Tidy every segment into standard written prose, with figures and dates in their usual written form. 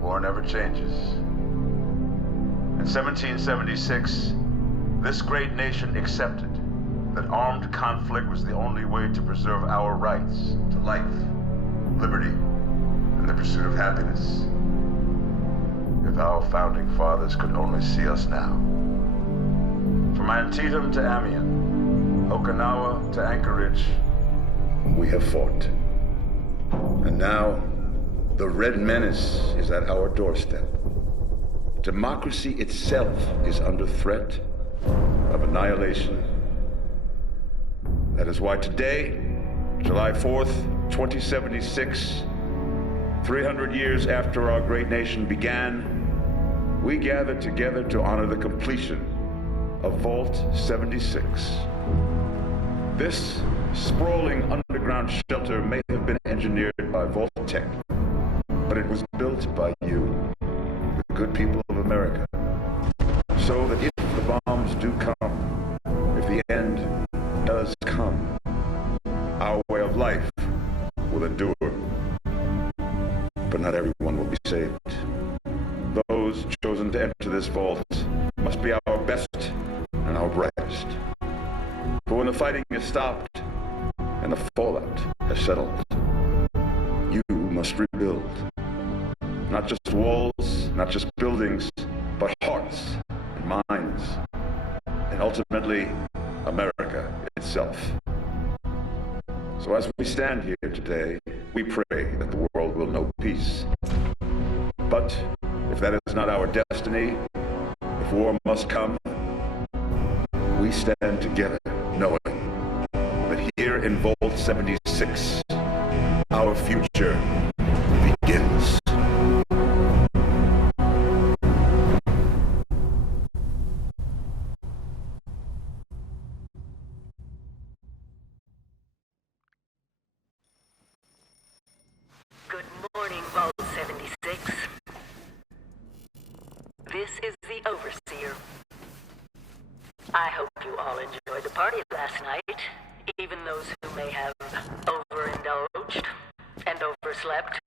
War never changes. In 1776, this great nation accepted that armed conflict was the only way to preserve our rights to life, liberty, and the pursuit of happiness. If our founding fathers could only see us now. From Antietam to Amiens, Okinawa to Anchorage, we have fought. And now, the Red Menace is at our doorstep. Democracy itself is under threat of annihilation. That is why today, July 4th, 2076, 300 years after our great nation began, we gather together to honor the completion of Vault 76. This sprawling underground shelter may have been engineered by Vault-Tec, but it was built by you, the good people of America, so that if the bombs do come, if the end does come, our way of life will endure. But not everyone will be saved. Those chosen to enter this vault must be our best and our brightest. For when the fighting is stopped and the fallout has settled, you must rebuild. Not just walls, not just buildings, but hearts and minds, and ultimately, America itself. So as we stand here today, we pray that the world will know peace. But if that is not our destiny, if war must come, we stand together knowing that here in Vault 76, our future begins. Good morning, Vault 76. This is the Overseer. I hope you all enjoyed the party last night, even those who may have overindulged and overslept.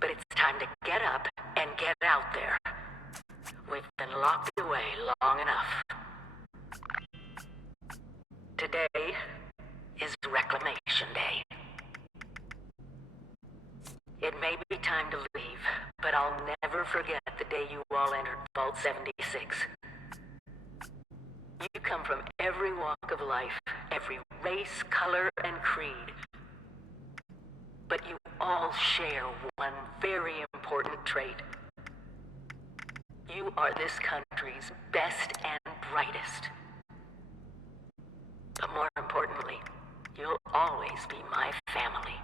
But it's time to get up and get out there. We've been locked away long enough. Today is Reclamation Day. It may be time to leave, but I'll never forget the day you all entered Vault 76. You come from every walk of life, every race, color, and creed. But you all share one very important trait. You are this country's best and brightest. But more importantly, you'll always be my family.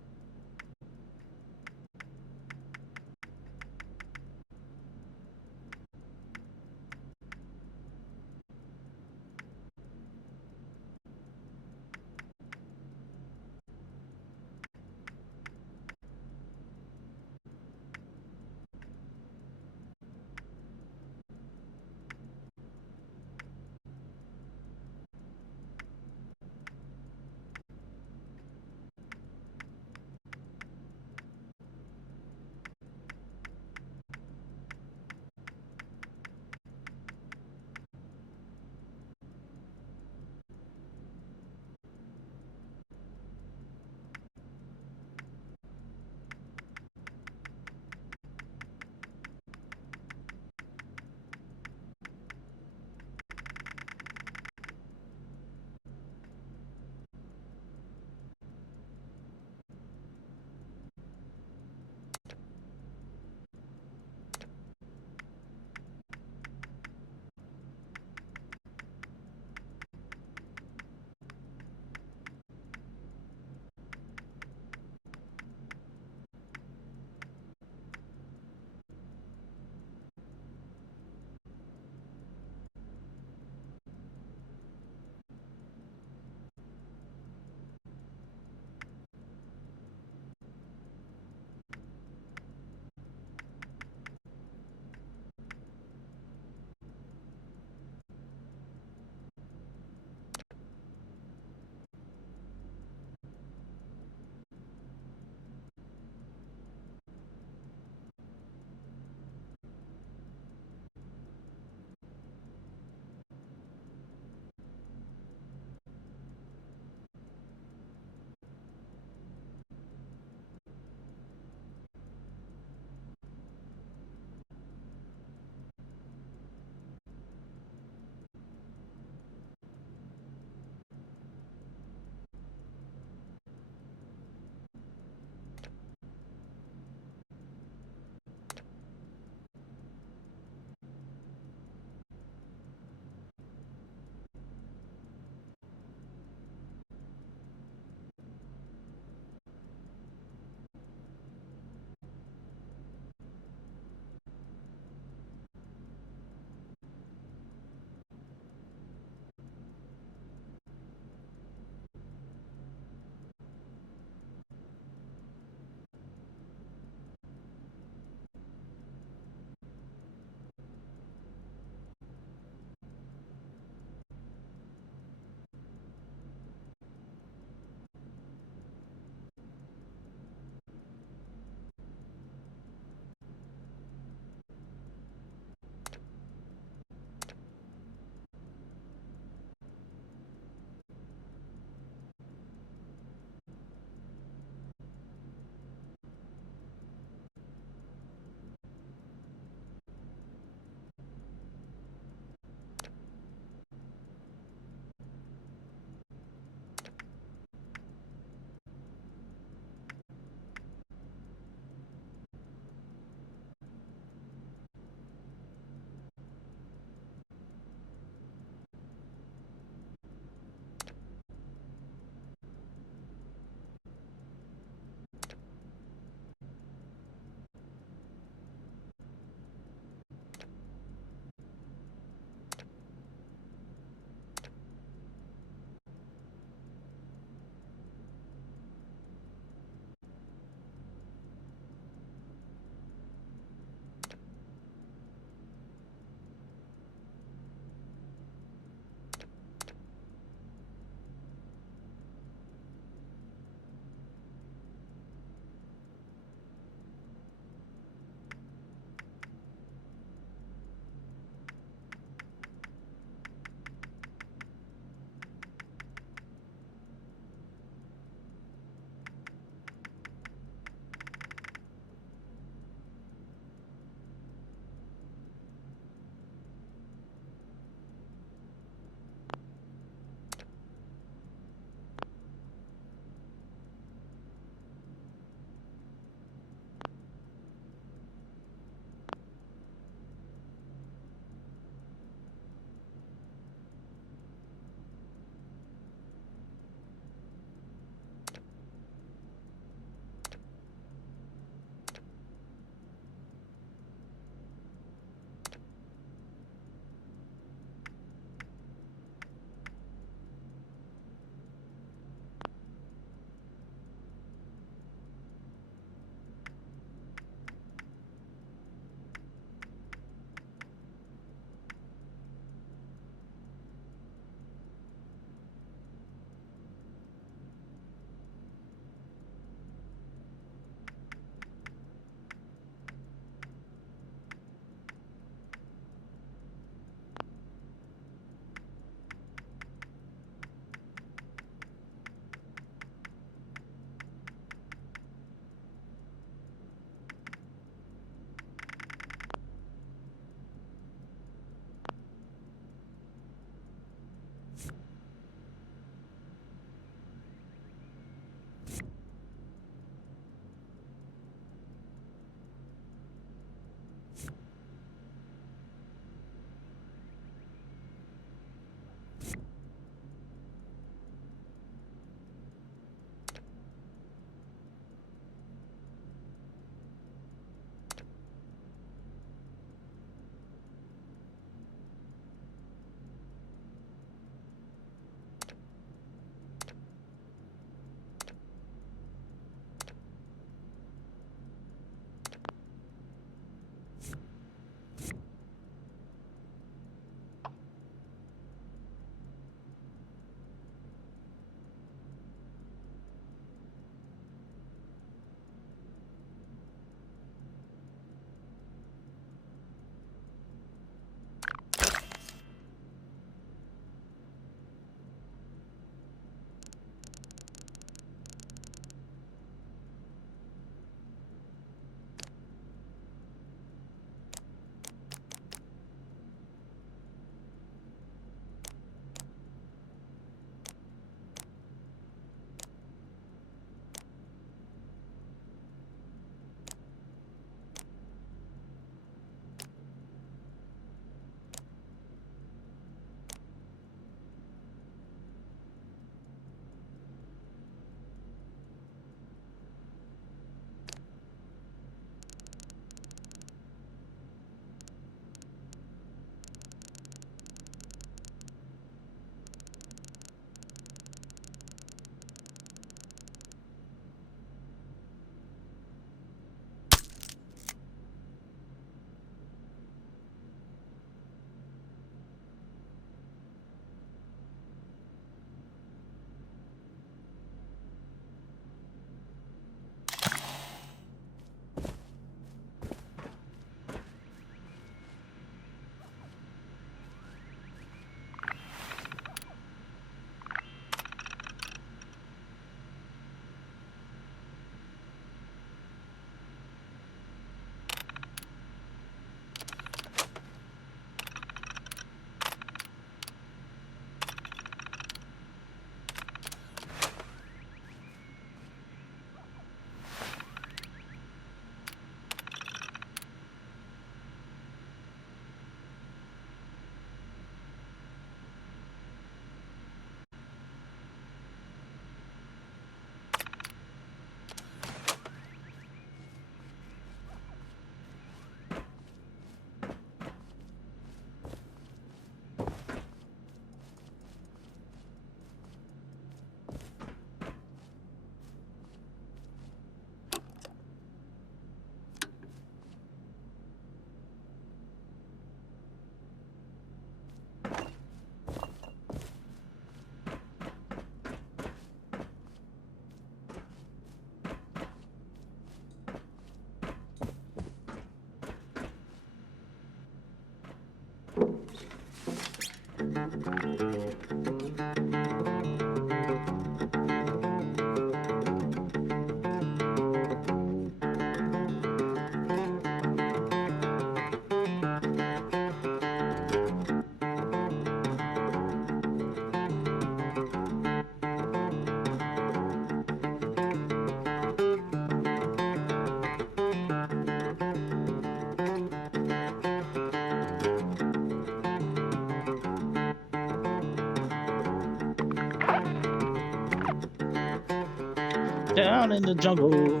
Down in the jungle,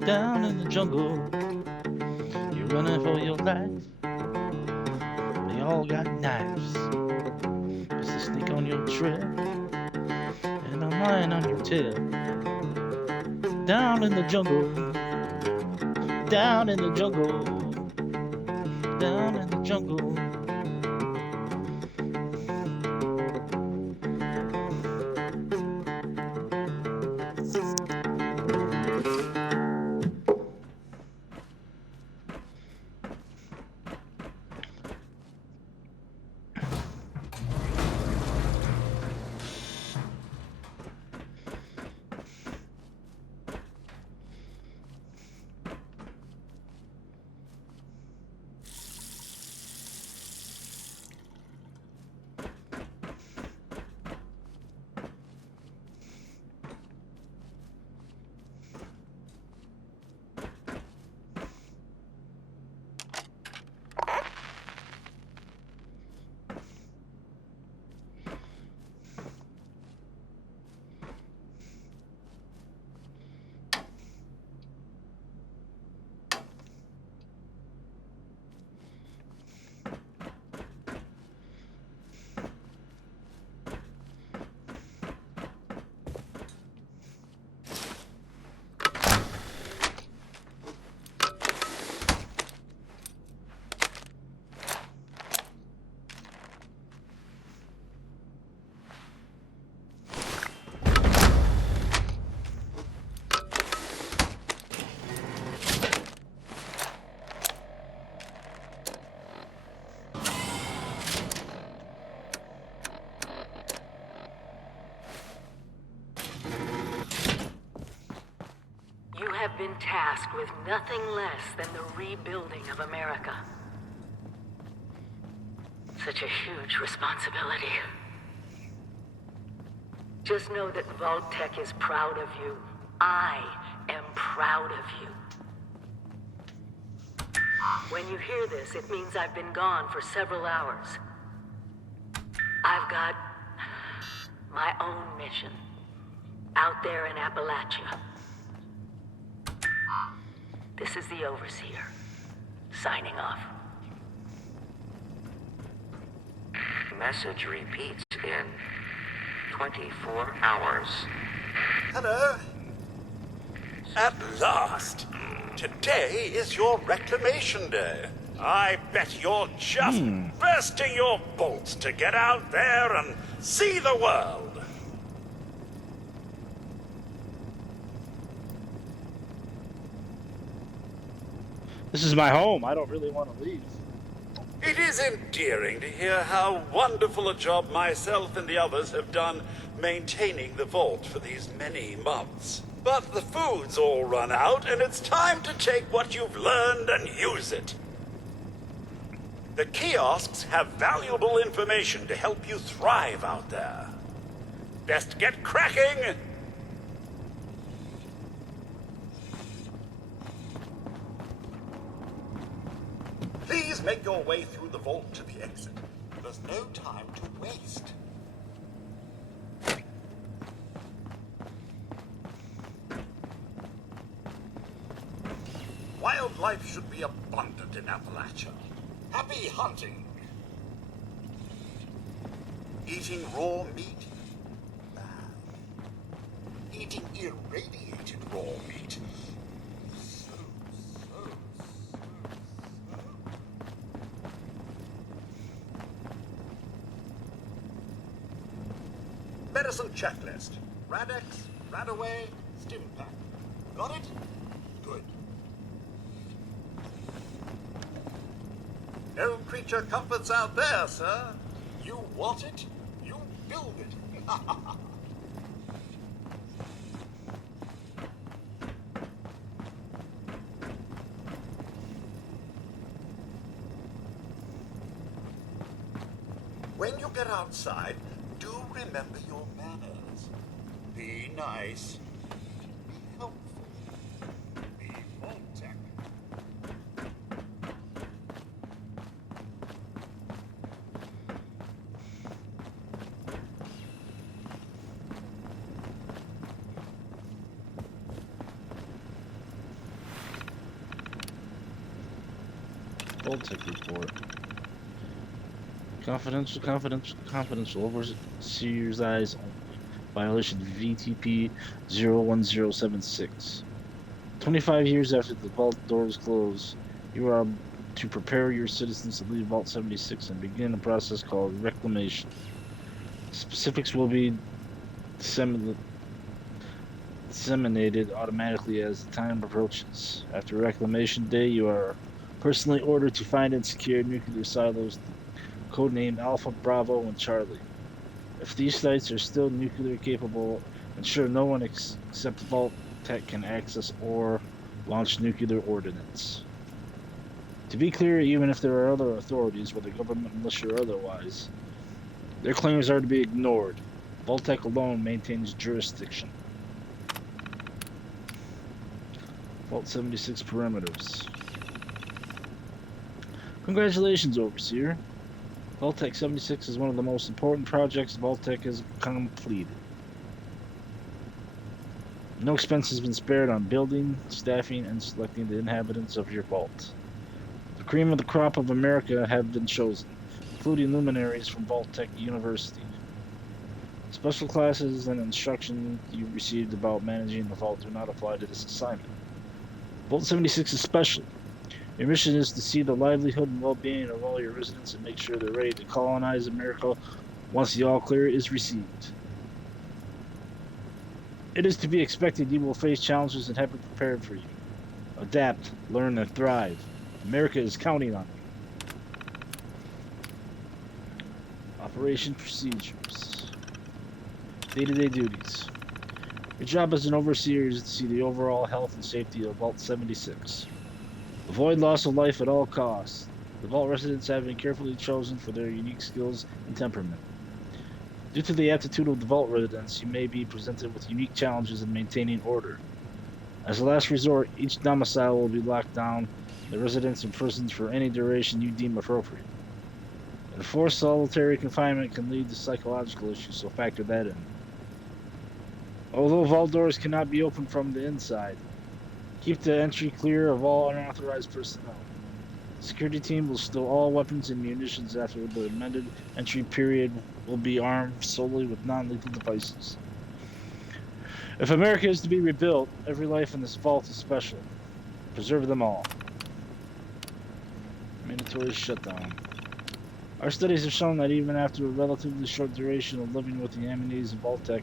down in the jungle, you're running for your life. They all got knives. There's a snake on your trail, and I'm lying on your tail. Down in the jungle, down in the jungle, down in the jungle. Have been tasked with nothing less than the rebuilding of America. Such a huge responsibility. Just know that Vault-Tec is proud of you. I am proud of you. When you hear this, it means I've been gone for several hours. I've got my own mission out there in Appalachia. This is the Overseer, signing off. Message repeats in 24 hours. Hello? At last! Today is your reclamation day. I bet you're just bursting your bolts to get out there and see the world. This is my home. I don't really want to leave. It is endearing to hear how wonderful a job myself and the others have done maintaining the vault for these many months. But the food's all run out, and it's time to take what you've learned and use it. The kiosks have valuable information to help you thrive out there. Best get cracking! Please make your way through the vault to the exit. There's no time to waste. Wildlife should be abundant in Appalachia. Happy hunting. Eating raw meat? Bad. Eating irradiated raw meat? Medicine checklist. Radex, Radaway, Stimpack. Got it? Good. No creature comforts out there, sir. You want it, you build it. When you get outside, do remember your manners. Be nice. Be helpful. Be Vault-Tec. Vault-Tec report. Confidential. Overseer's eyes only. Violation VTP 01076. 25 years after the vault doors close, you are to prepare your citizens to leave Vault 76 and begin a process called reclamation. Specifics will be disseminated automatically as the time approaches. After Reclamation Day, you are personally ordered to find and secure nuclear silos, codenamed Alpha, Bravo, and Charlie. If these sites are still nuclear capable, ensure no one except Vault-Tec can access or launch nuclear ordnance. To be clear, even if there are other authorities, whether government, militia, or otherwise, their claims are to be ignored. Vault-Tec alone maintains jurisdiction. Vault 76 perimeters. Congratulations, Overseer. Vault-Tec 76 is one of the most important projects Vault-Tec has completed. No expense has been spared on building, staffing, and selecting the inhabitants of your vault. The cream of the crop of America have been chosen, including luminaries from Vault-Tec University. Special classes and instruction you received about managing the vault do not apply to this assignment. Vault 76 is special. Your mission is to see the livelihood and well-being of all your residents and make sure they're ready to colonize America once the all-clear is received. It is to be expected you will face challenges and have it prepared for you. Adapt, learn, and thrive. America is counting on you. Operation procedures. Day-to-day duties. Your job as an overseer is to see the overall health and safety of Vault 76. Avoid loss of life at all costs. The Vault residents have been carefully chosen for their unique skills and temperament. Due to the aptitude of the Vault residents, you may be presented with unique challenges in maintaining order. As a last resort, each domicile will be locked down, the residents imprisoned for any duration you deem appropriate. Enforced solitary confinement can lead to psychological issues, so factor that in. Although vault doors cannot be opened from the inside, keep the entry clear of all unauthorized personnel. The security team will stow all weapons and munitions after the amended entry period will be armed solely with non-lethal devices. If America is to be rebuilt, every life in this vault is special. Preserve them all. Mandatory shutdown. Our studies have shown that even after a relatively short duration of living with the amenities of Vault-Tec,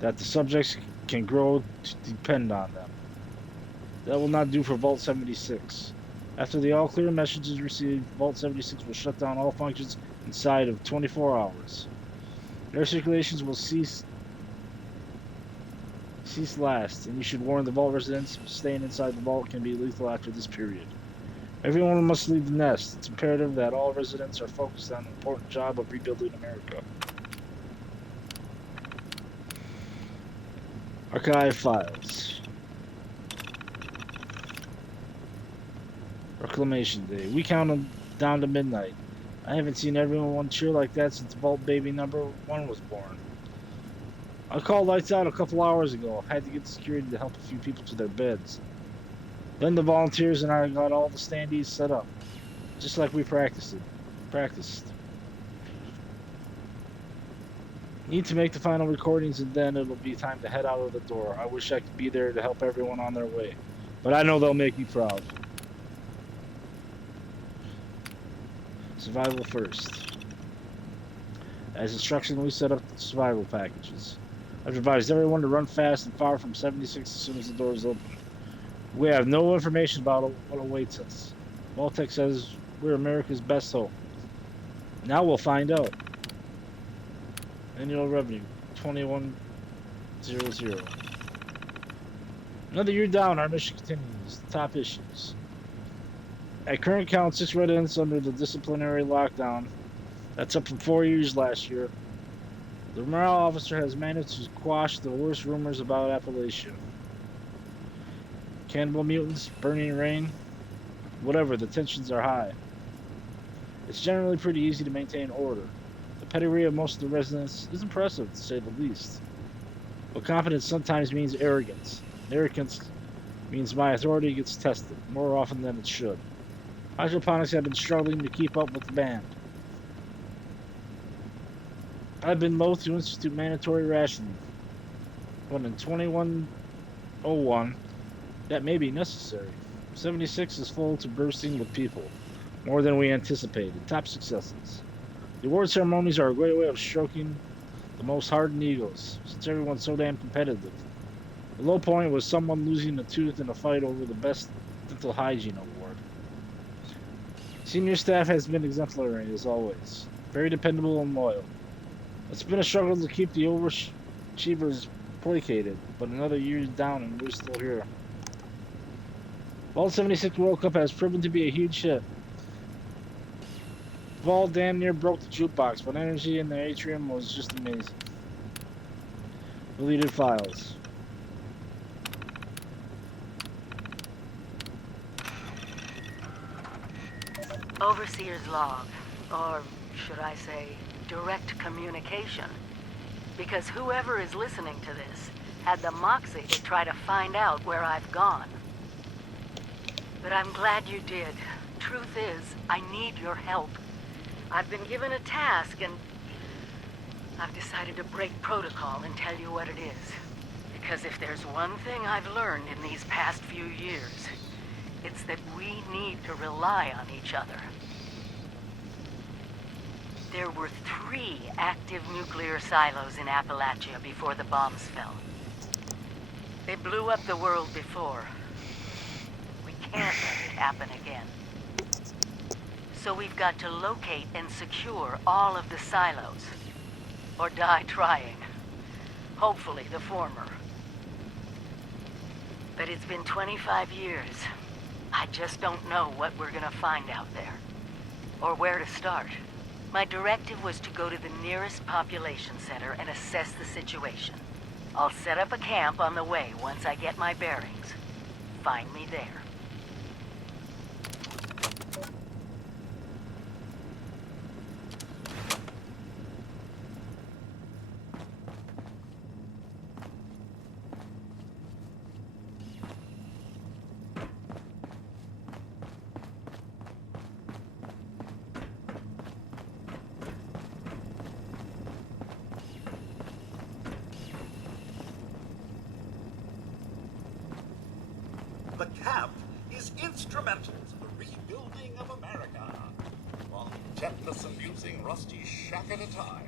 that the subjects can grow to depend on them. That will not do for Vault 76. After the all-clear message is received, Vault 76 will shut down all functions inside of 24 hours. Air circulations will cease last, and you should warn the Vault residents staying inside the Vault can be lethal after this period. Everyone must leave the nest. It's imperative that all residents are focused on the important job of rebuilding America. Archive files. Reclamation Day. We counted down to midnight. I haven't seen everyone cheer like that since Vault Baby number 1 was born. I called lights out a couple hours ago. Had to get security to help a few people to their beds. Then the volunteers and I got all the standees set up, just like we practiced. Need to make the final recordings and then it'll be time to head out of the door. I wish I could be there to help everyone on their way, but I know they'll make me proud. Survival first. As instructed, we set up the survival packages. I've advised everyone to run fast and far from 76 as soon as the doors open. We have no information about what awaits us. Vault-Tec says we're America's best hope. Now we'll find out. Annual revenue, 2100. Another year down, our mission continues. Top issues. At current count, 6 residents under the disciplinary lockdown. That's up from 4 years last year. The morale officer has managed to quash the worst rumors about Appalachia. Cannibal mutants, burning rain, whatever, the tensions are high. It's generally pretty easy to maintain order. The pedigree of most of the residents is impressive, to say the least. But confidence sometimes means arrogance. Arrogance means my authority gets tested, more often than it should. Hydroponics have been struggling to keep up with demand. I've been loath to institute mandatory rationing, but in 2101, that may be necessary. 76 is full to bursting with people, more than we anticipated. Top successes. The award ceremonies are a great way of stroking the most hardened egos, since everyone's so damn competitive. The low point was someone losing a tooth in a fight over the best dental hygiene award. Senior staff has been exemplary as always, very dependable and loyal. It's been a struggle to keep the overachievers placated, but another year down and we're still here. Vault 76 World Cup has proven to be a huge hit. Vault damn near broke the jukebox, but energy in the atrium was just amazing. Deleted files. Overseer's log, or should I say, direct communication. Because whoever is listening to this had the moxie to try to find out where I've gone. But I'm glad you did. Truth is, I need your help. I've been given a task and I've decided to break protocol and tell you what it is. Because if there's one thing I've learned in these past few years, it's that we need to rely on each other. There were 3 active nuclear silos in Appalachia before the bombs fell. They blew up the world before. We can't let it happen again. So we've got to locate and secure all of the silos. Or die trying. Hopefully the former. But it's been 25 years. I just don't know what we're gonna find out there. Or where to start. My directive was to go to the nearest population center and assess the situation. I'll set up a camp on the way once I get my bearings. Find me there. The camp is instrumental to the rebuilding of America. One tetanus amusing rusty shack at a time.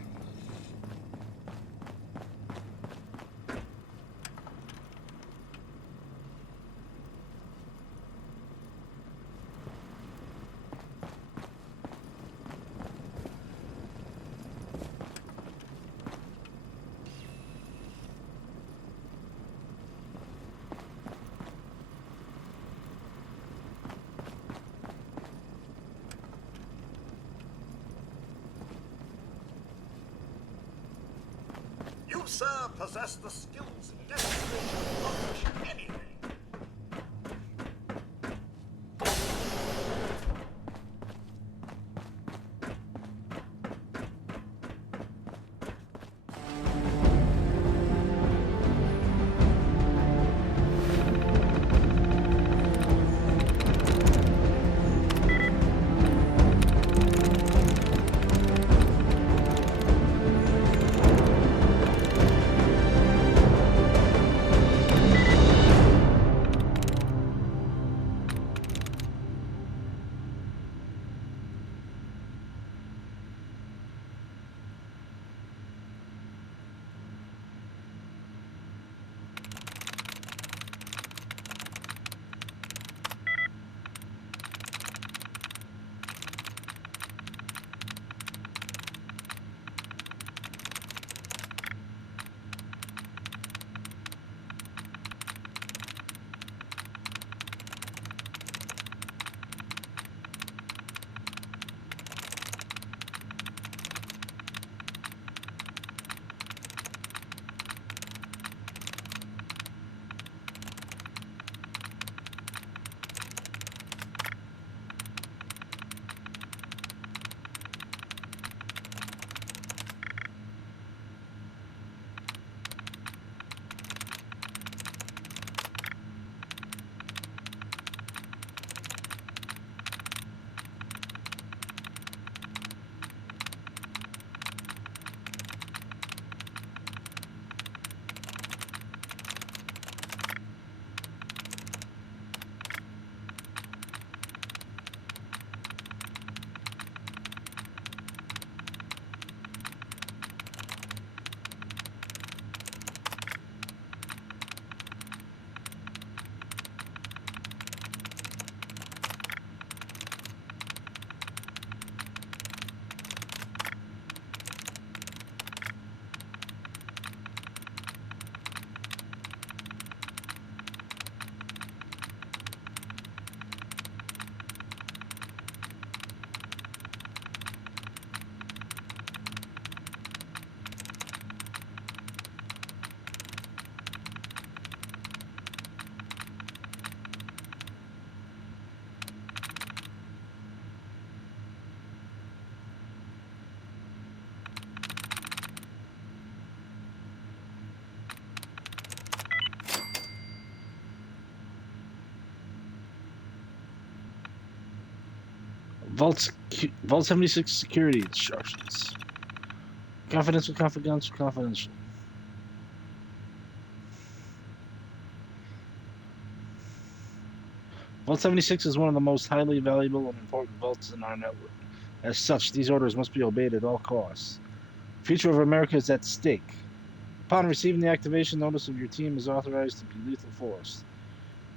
You, sir, possess the skills necessary to accomplish anything. Vault 76 security instructions. Confidential. Vault 76 is one of the most highly valuable and important vaults in our network. As such, these orders must be obeyed at all costs. The future of America is at stake. Upon receiving the activation notice of your team is authorized to be lethal force.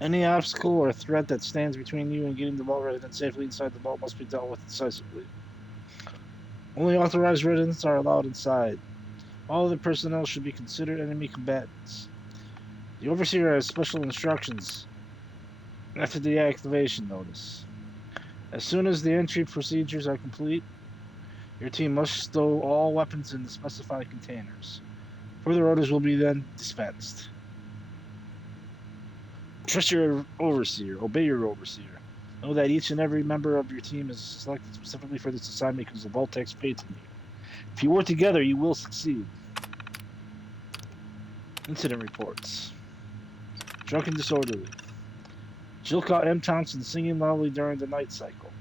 Any obstacle or threat that stands between you and getting the vault resident safely inside the vault must be dealt with decisively. Only authorized residents are allowed inside. All other personnel should be considered enemy combatants. The Overseer has special instructions after the activation notice. As soon as the entry procedures are complete, your team must stow all weapons in the specified containers. Further orders will be then dispensed. Trust your Overseer. Obey your Overseer. Know that each and every member of your team is selected specifically for this assignment because the vault takes faith in you. If you work together, you will succeed. Incident reports. Drunk and disorderly. Jill caught M. Thompson singing loudly during the night cycle.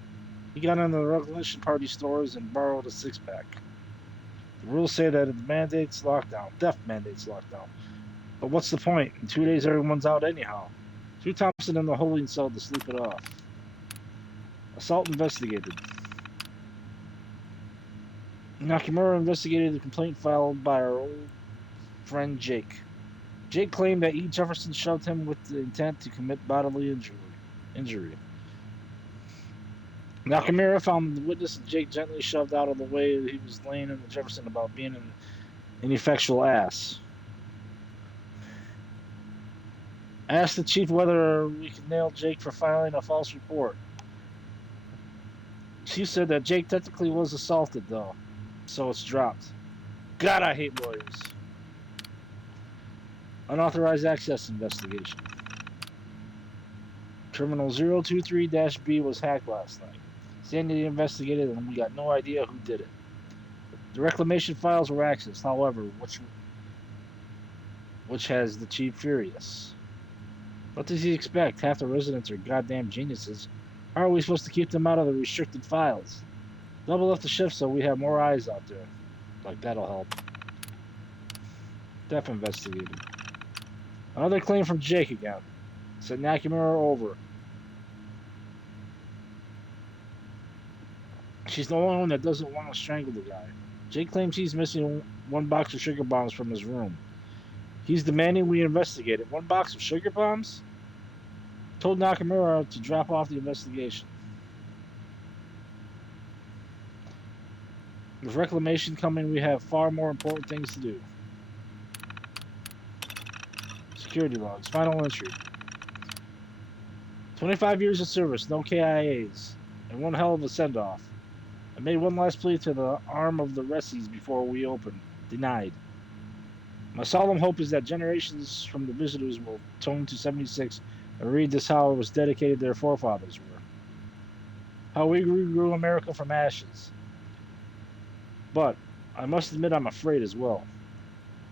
He got into the Revolution Party stores and borrowed a six-pack. The rules say that it mandates lockdown. Death mandates lockdown. But what's the point? In 2 days, everyone's out anyhow. Threw Thompson in the holding cell to sleep it off. Assault investigated. Nakamura investigated the complaint filed by our old friend Jake. Jake claimed that E. Jefferson shoved him with the intent to commit bodily injury. Nakamura found the witness and Jake gently shoved out of the way that he was laying into Jefferson about being an ineffectual ass. Asked the chief whether we could nail Jake for filing a false report. Chief said that Jake technically was assaulted, though, so it's dropped. God, I hate lawyers. Unauthorized access investigation. Terminal 023-B was hacked last night. Sandy investigated and we got no idea who did it. The reclamation files were accessed, however, which has the chief furious. What does he expect? Half the residents are goddamn geniuses. How are we supposed to keep them out of the restricted files? Double up the shift so we have more eyes out there. Like, that'll help. Death investigated. Another claim from Jake again. Said Nakamura over. She's the only one that doesn't want to strangle the guy. Jake claims he's missing one box of sugar bombs from his room. He's demanding we investigate it. One box of sugar bombs? Told Nakamura to drop off the investigation. With reclamation coming, we have far more important things to do. Security logs. Final entry. 25 years of service, no KIAs, and one hell of a send-off. I made one last plea to the arm of the Ressies before we open. Denied. My solemn hope is that generations from the visitors will tone to 76 and read this how it was dedicated their forefathers were. How we grew America from ashes. But I must admit I'm afraid as well.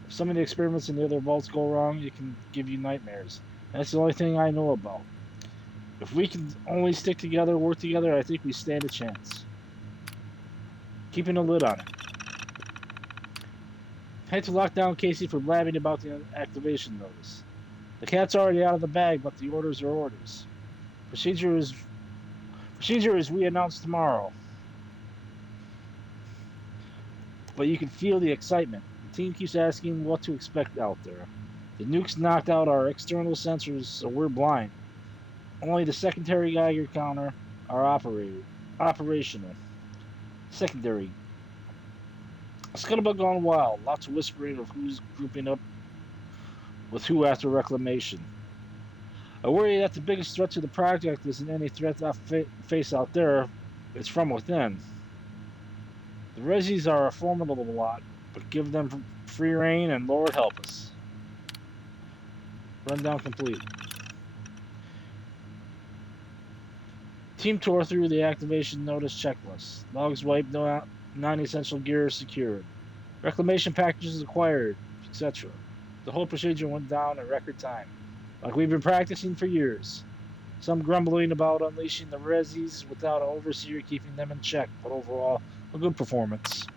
If some of the experiments in the other vaults go wrong, it can give you nightmares. That's the only thing I know about. If we can only stick together, work together, I think we stand a chance. Keeping a lid on it. Had to lock down Casey for blabbing about the activation notice. The cat's already out of the bag, but the orders are orders. Procedure is we announce tomorrow. But you can feel the excitement. The team keeps asking what to expect out there. The nukes knocked out our external sensors, so we're blind. Only the secondary Geiger counter are operational. Secondary. Scuttlebutt gone wild. Lots of whispering of who's grouping up with who after reclamation. I worry that the biggest threat to the project isn't any threat I face out there. It's from within. The Resies are a formidable lot, but give them free reign and Lord help us. Rundown complete. Team tore through the activation notice checklist. Logs wiped, non-essential gear secured. Reclamation packages acquired, etc. The whole procedure went down in record time, like we've been practicing for years. Some grumbling about unleashing the Rezzies without an overseer keeping them in check, but overall, a good performance.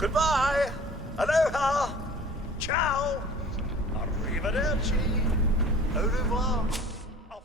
Goodbye. Aloha. Ciao. Arrivederci. Au revoir. Oh.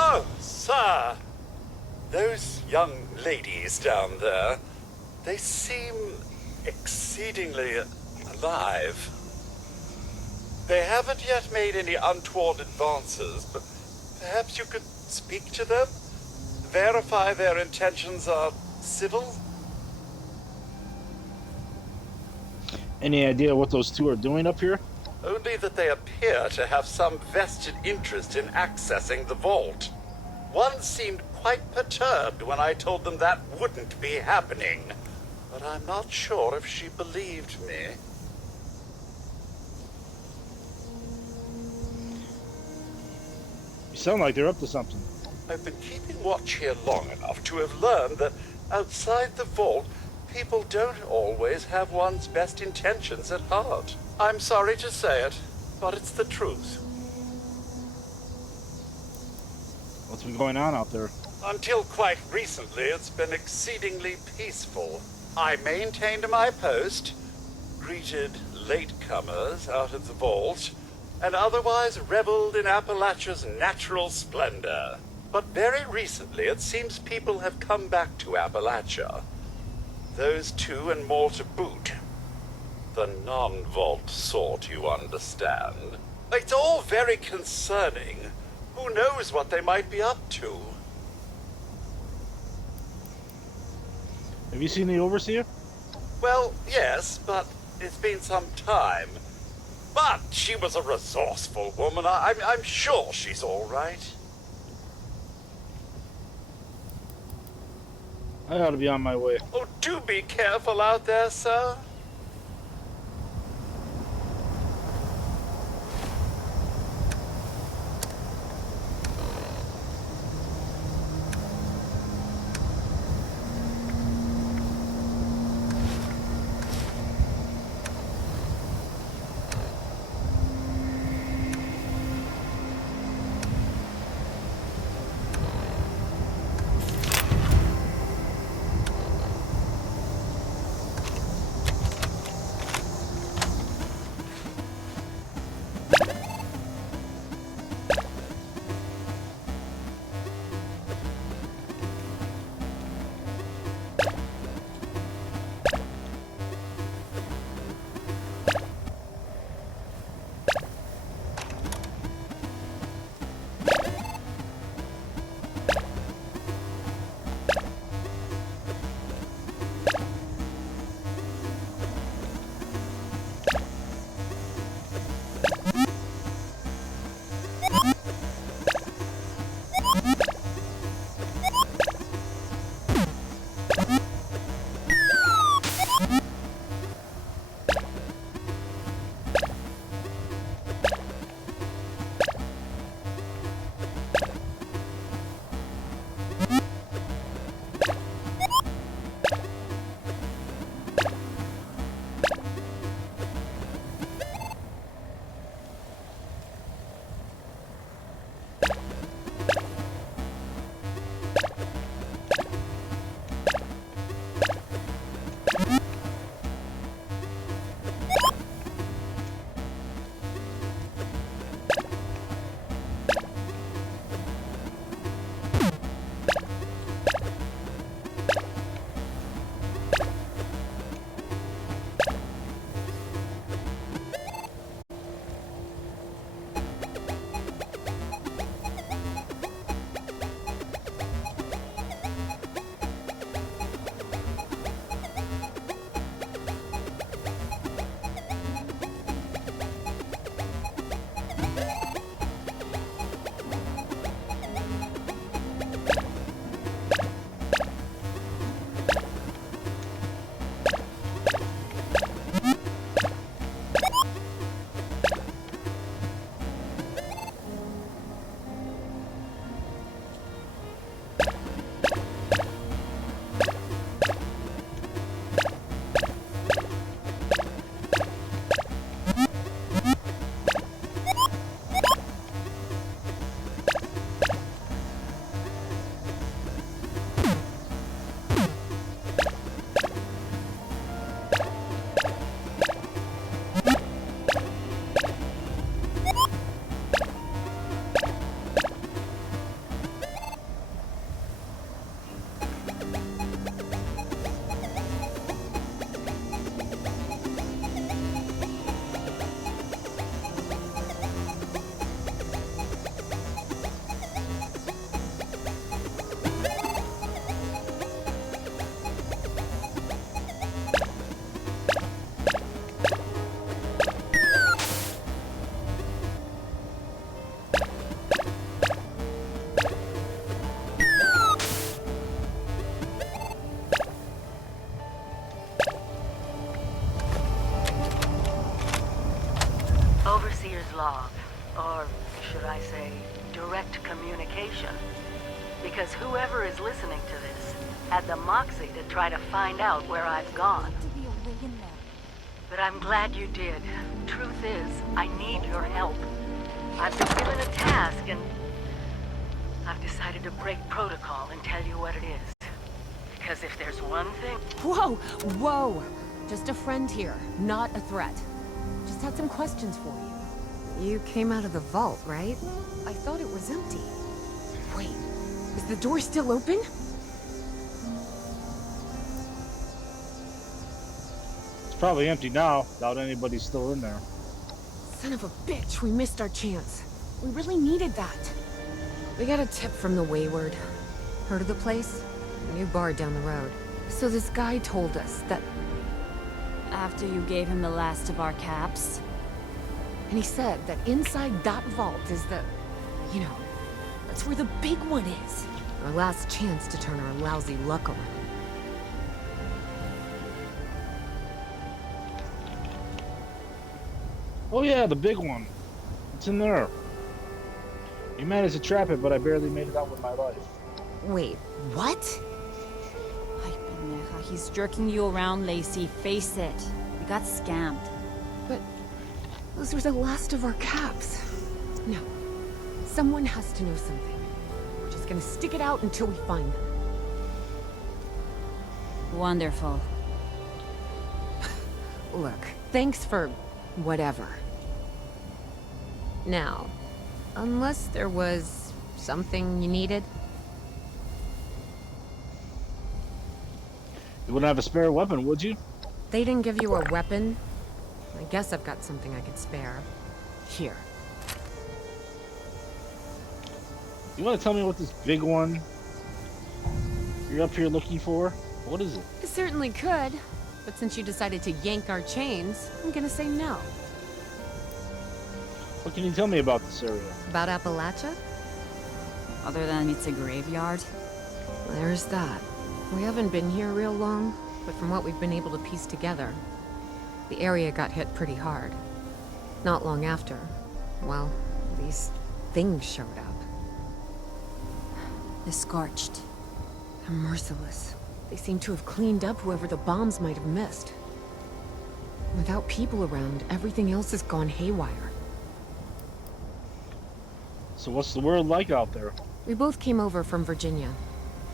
Oh, sir. Those young ladies down there, they seem exceedingly alive. They haven't yet made any untoward advances, but perhaps you could speak to them? Verify their intentions are civil? Any idea what those two are doing up here? Only that they appear to have some vested interest in accessing the vault. One seemed quite perturbed when I told them that wouldn't be happening, but I'm not sure if she believed me. You sound like they're up to something. I've been keeping watch here long enough to have learned that outside the vault, people don't always have one's best intentions at heart. I'm sorry to say it, but it's the truth. What's been going on out there? Until quite recently, it's been exceedingly peaceful. I maintained my post, greeted latecomers out of the vault, and otherwise reveled in Appalachia's natural splendor. But very recently, it seems people have come back to Appalachia. Those two and more to boot. The non-vault sort, you understand. It's all very concerning. Who knows what they might be up to? Have you seen the Overseer? Well, yes, but it's been some time. But she was a resourceful woman. I'm sure she's all right. I ought to be on my way. Oh, do be careful out there, sir. or should I say, direct communication. Because whoever is listening to this had the moxie to try to find out where I've gone. To be away in there. But I'm glad you did. Truth is, I need your help. I've been given a task and I've decided to break protocol and tell you what it is. Because if there's one thing... Whoa! Whoa! Just a friend here, not a threat. Just had some questions for you. You came out of the vault, right? I thought it was empty. Wait, is the door still open? It's probably empty now, without anybody still in there. Son of a bitch, we missed our chance. We really needed that. We got a tip from the Wayward. Heard of the place? A new bar down the road. So this guy told us that... After you gave him the last of our caps? And he said that inside that vault is the... You know, that's where the big one is. our last chance to turn our lousy luck around. Oh yeah, the big one. It's in there. You managed to trap it, but I barely made it out with my life. Wait, what? Ay, pendeja, he's jerking you around, Lacey. Face it. We got scammed. But those were the last of our caps. No. Someone has to know something. We're just gonna stick it out until we find them. Wonderful. Look, thanks for whatever. Now, unless there was something you needed. You wouldn't have a spare weapon, would you? They didn't give you a weapon. I guess I've got something I could spare. Here. You want to tell me what this big one you're up here looking for? What is it? I certainly could, but since you decided to yank our chains, I'm gonna say no. What can you tell me about this area? About Appalachia? Other than it's a graveyard. There's that. We haven't been here real long, but from what we've been able to piece together, the area got hit pretty hard. Not long after, well, these things showed up. The Scorched. They're merciless. They seem to have cleaned up whoever the bombs might have missed. Without people around, everything else has gone haywire. So what's the world like out there? We both came over from Virginia.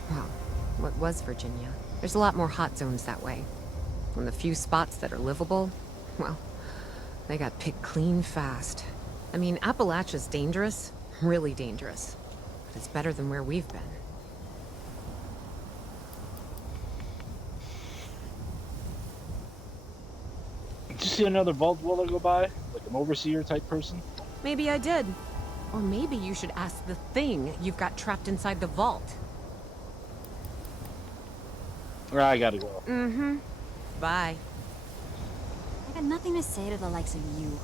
Well, what was Virginia? There's a lot more hot zones that way. And the few spots that are livable, well, they got picked clean fast. I mean, Appalachia's dangerous, really dangerous. But it's better than where we've been. Did you see another vault dweller go by? Like an overseer type person? Maybe I did. Or maybe you should ask the thing you've got trapped inside the vault. I gotta go. Mm-hmm. Bye. I got nothing to say to the likes of you.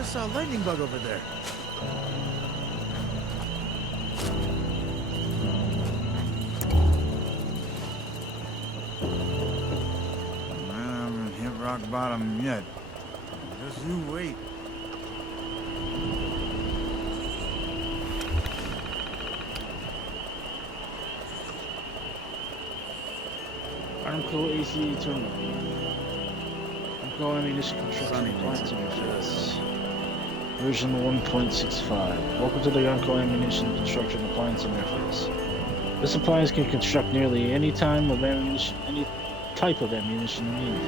I saw a lightning bug over there. I haven't hit rock bottom yet. Just you wait. Armco ACA terminal. Armco ammunition construction appliance interface. Version 1.65. Welcome to the Armco ammunition construction appliance interface. This appliance can construct nearly any type of ammunition you need.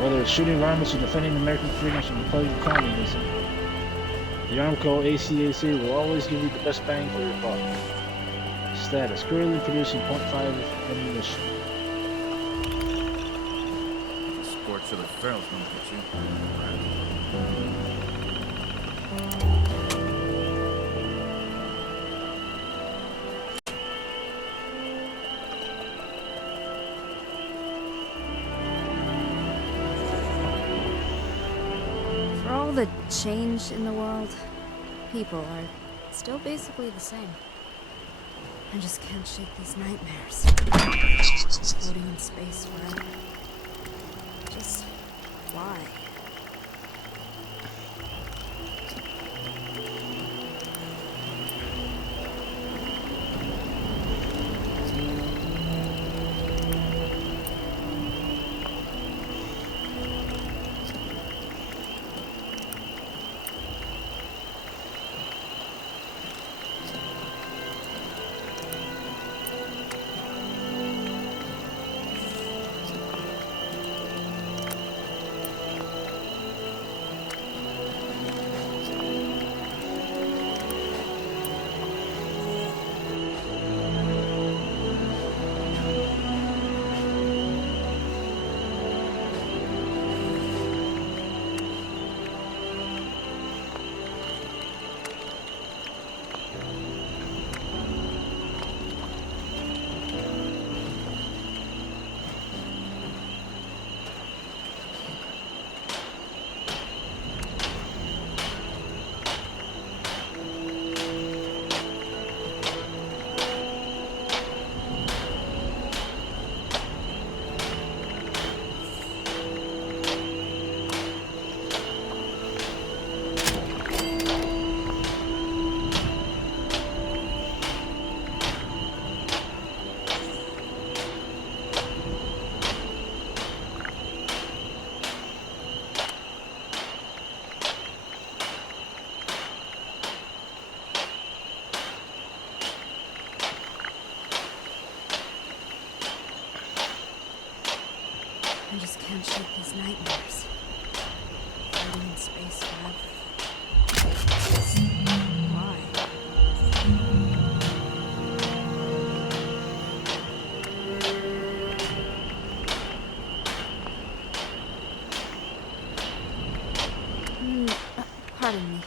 Whether it's shooting varmints or defending American freedoms from the plague of communism, the Armco ACAC will always give you the best bang for your buck. Status: currently producing .5 ammunition. Sports of the Ferals don't get you. For all the change in the world, people are still basically the same. I just can't shake these nightmares. Floating in space forever. Just why? I just can't shake these nightmares. Floating in space forever. Why? Pardon me.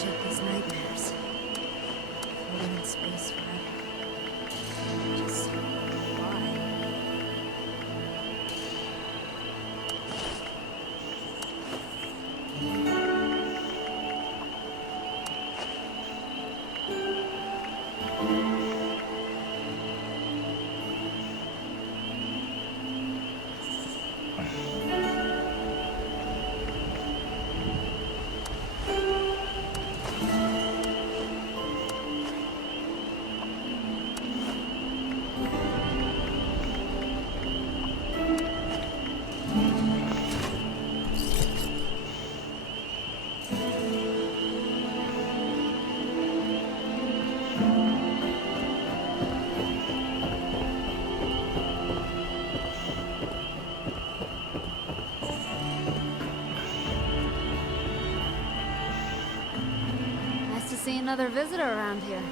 shake these nightmares. Floating in space forever. Just why? Nice to see another visitor around here.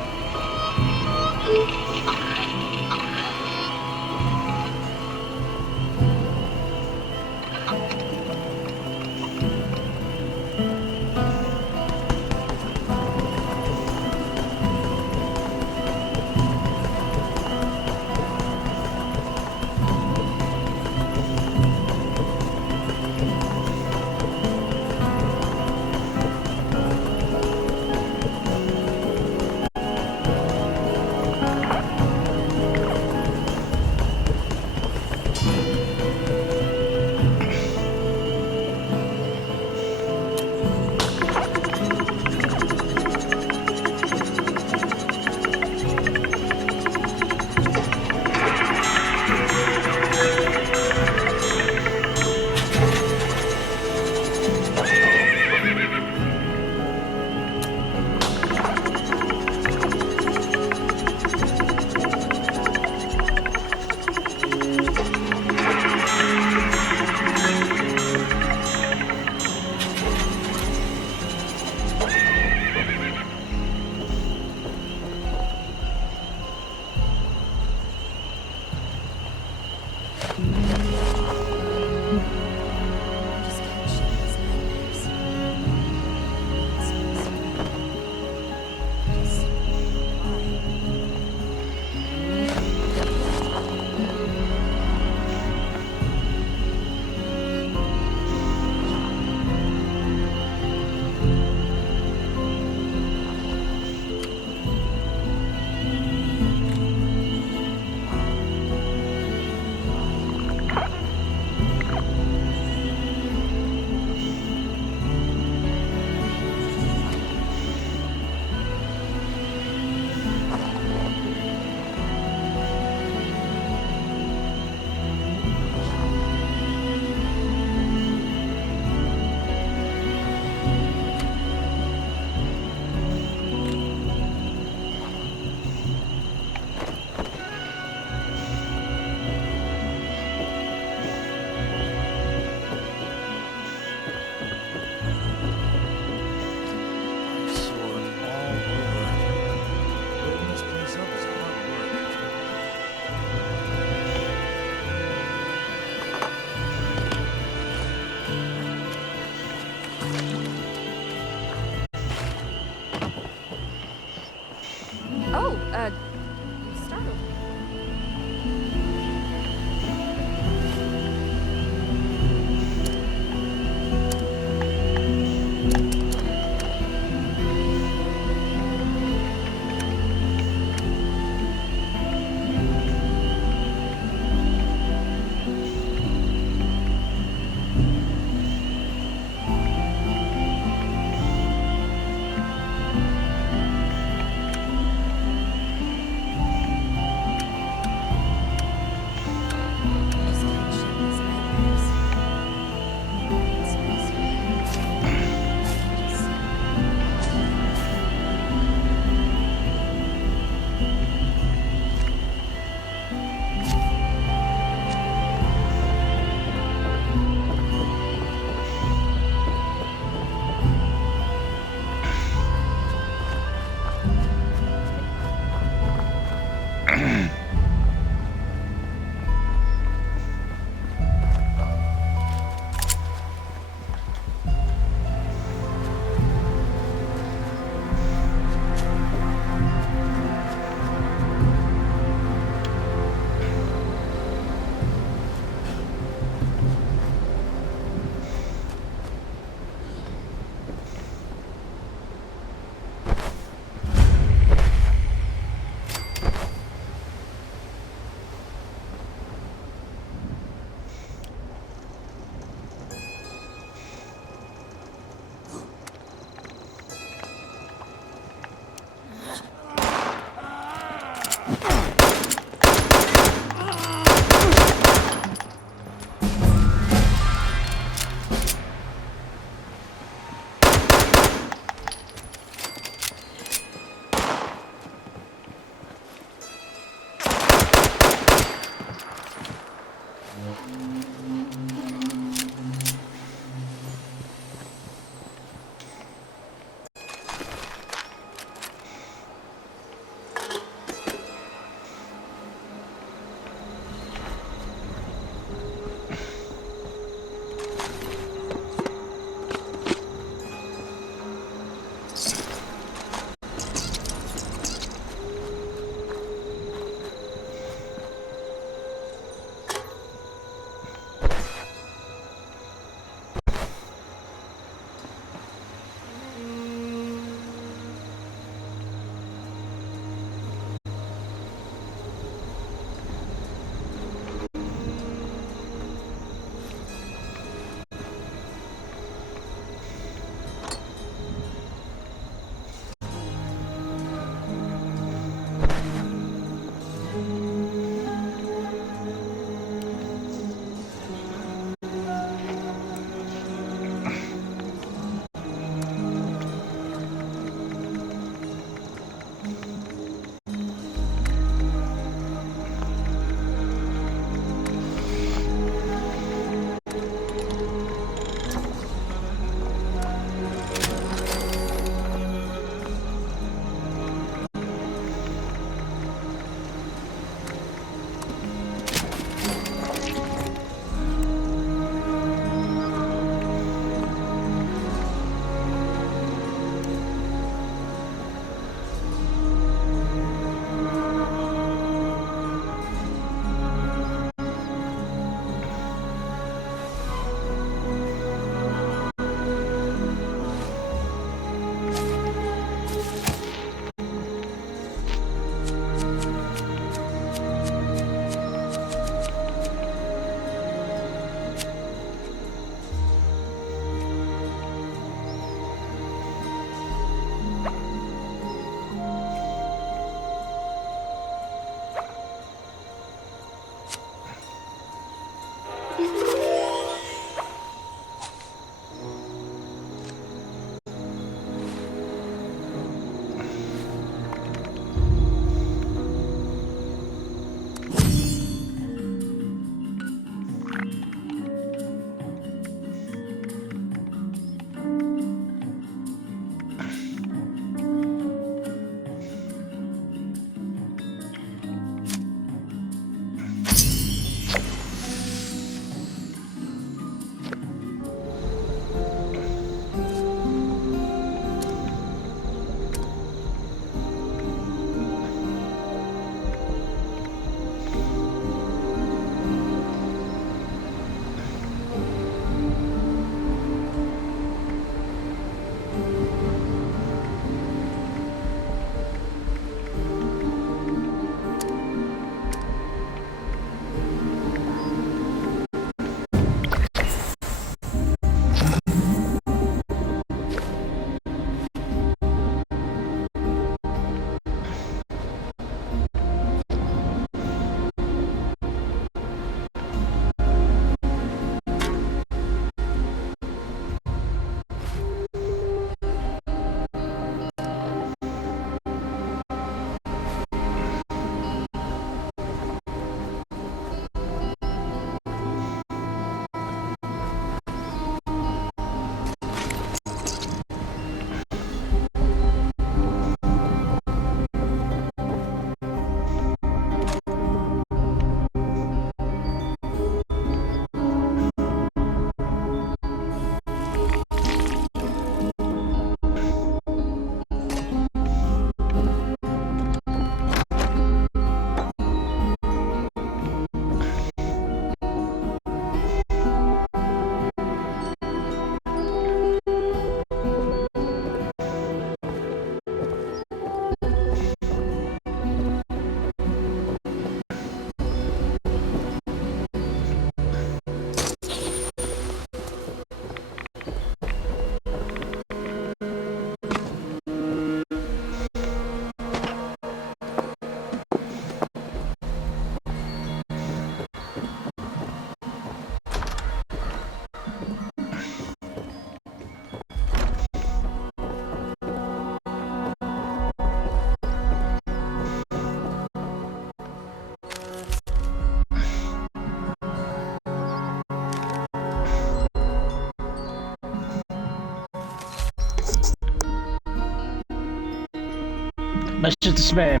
Message to Spammy.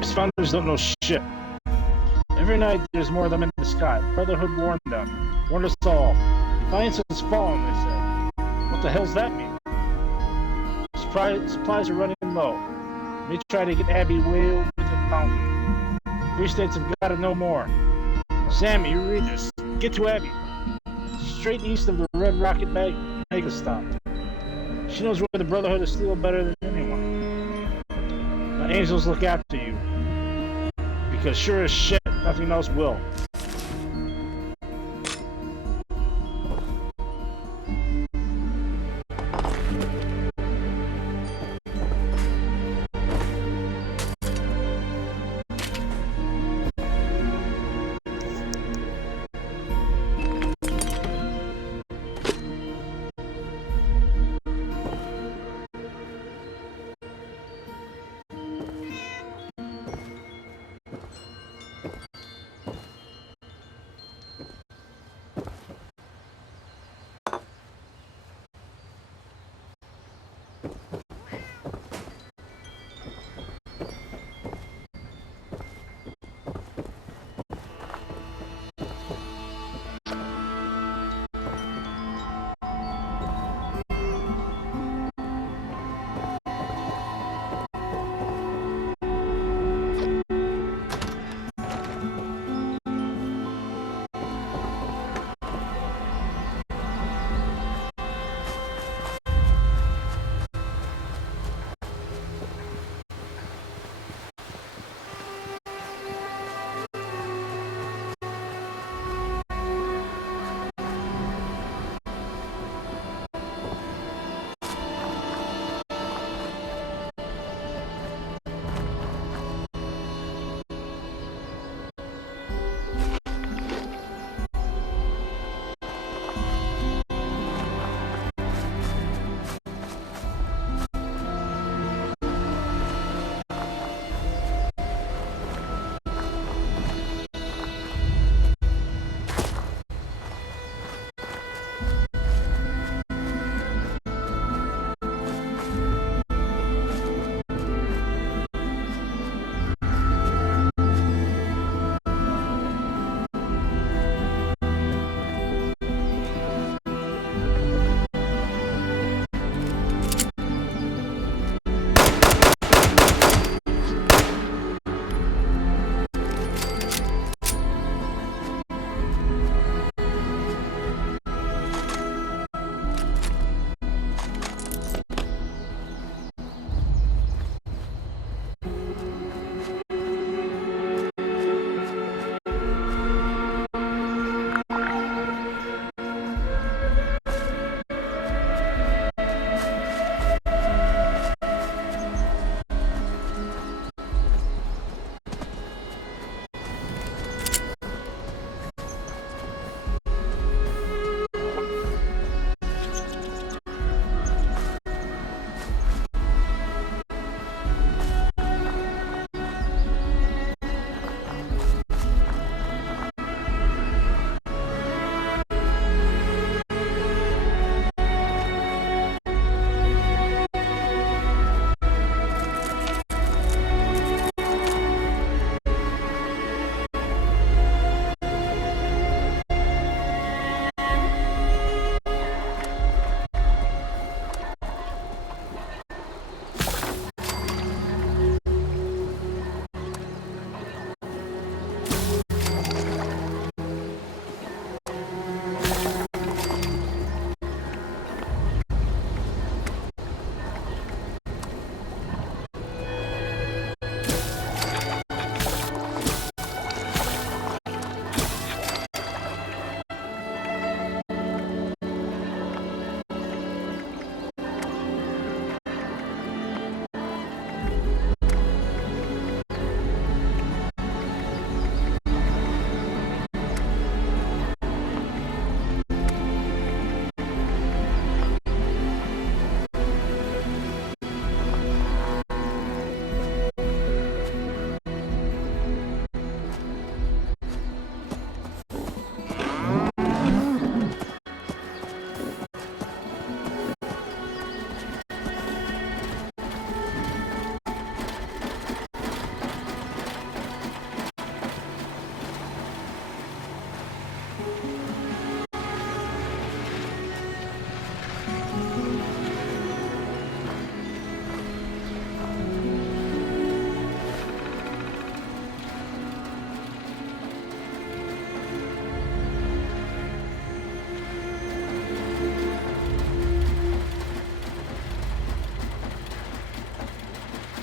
His founders don't know shit. Every night there's more of them in the sky. Brotherhood warned them. Warned us all. Defiance has fallen, they said. What the hell's that mean? Supplies are running low. May try to get Abby way over the mountain. Free States have got to know more. Sammy, you read this. Get to Abby. Straight east of the Red Rocket Mega Stop. She knows where the Brotherhood is still better than anyone. My angels look after you. Because sure as shit, nothing else will.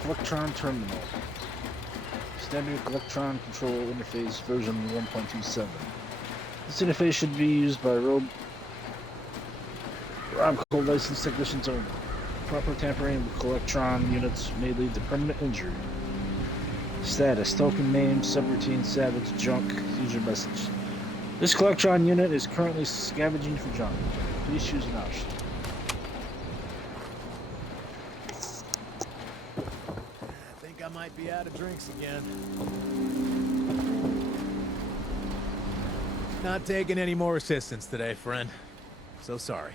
Electron Terminal. Standard Electron Control Interface version 1.27. This interface should be used by RobCo licensed technicians only. Proper tampering with Electron units may lead to permanent injury. Status: Token name, subroutine, Savage, Junk, user message. This Electron unit is currently scavenging for junk. Please choose an option. I might be out of drinks again. Not taking any more assistance today, friend. So sorry.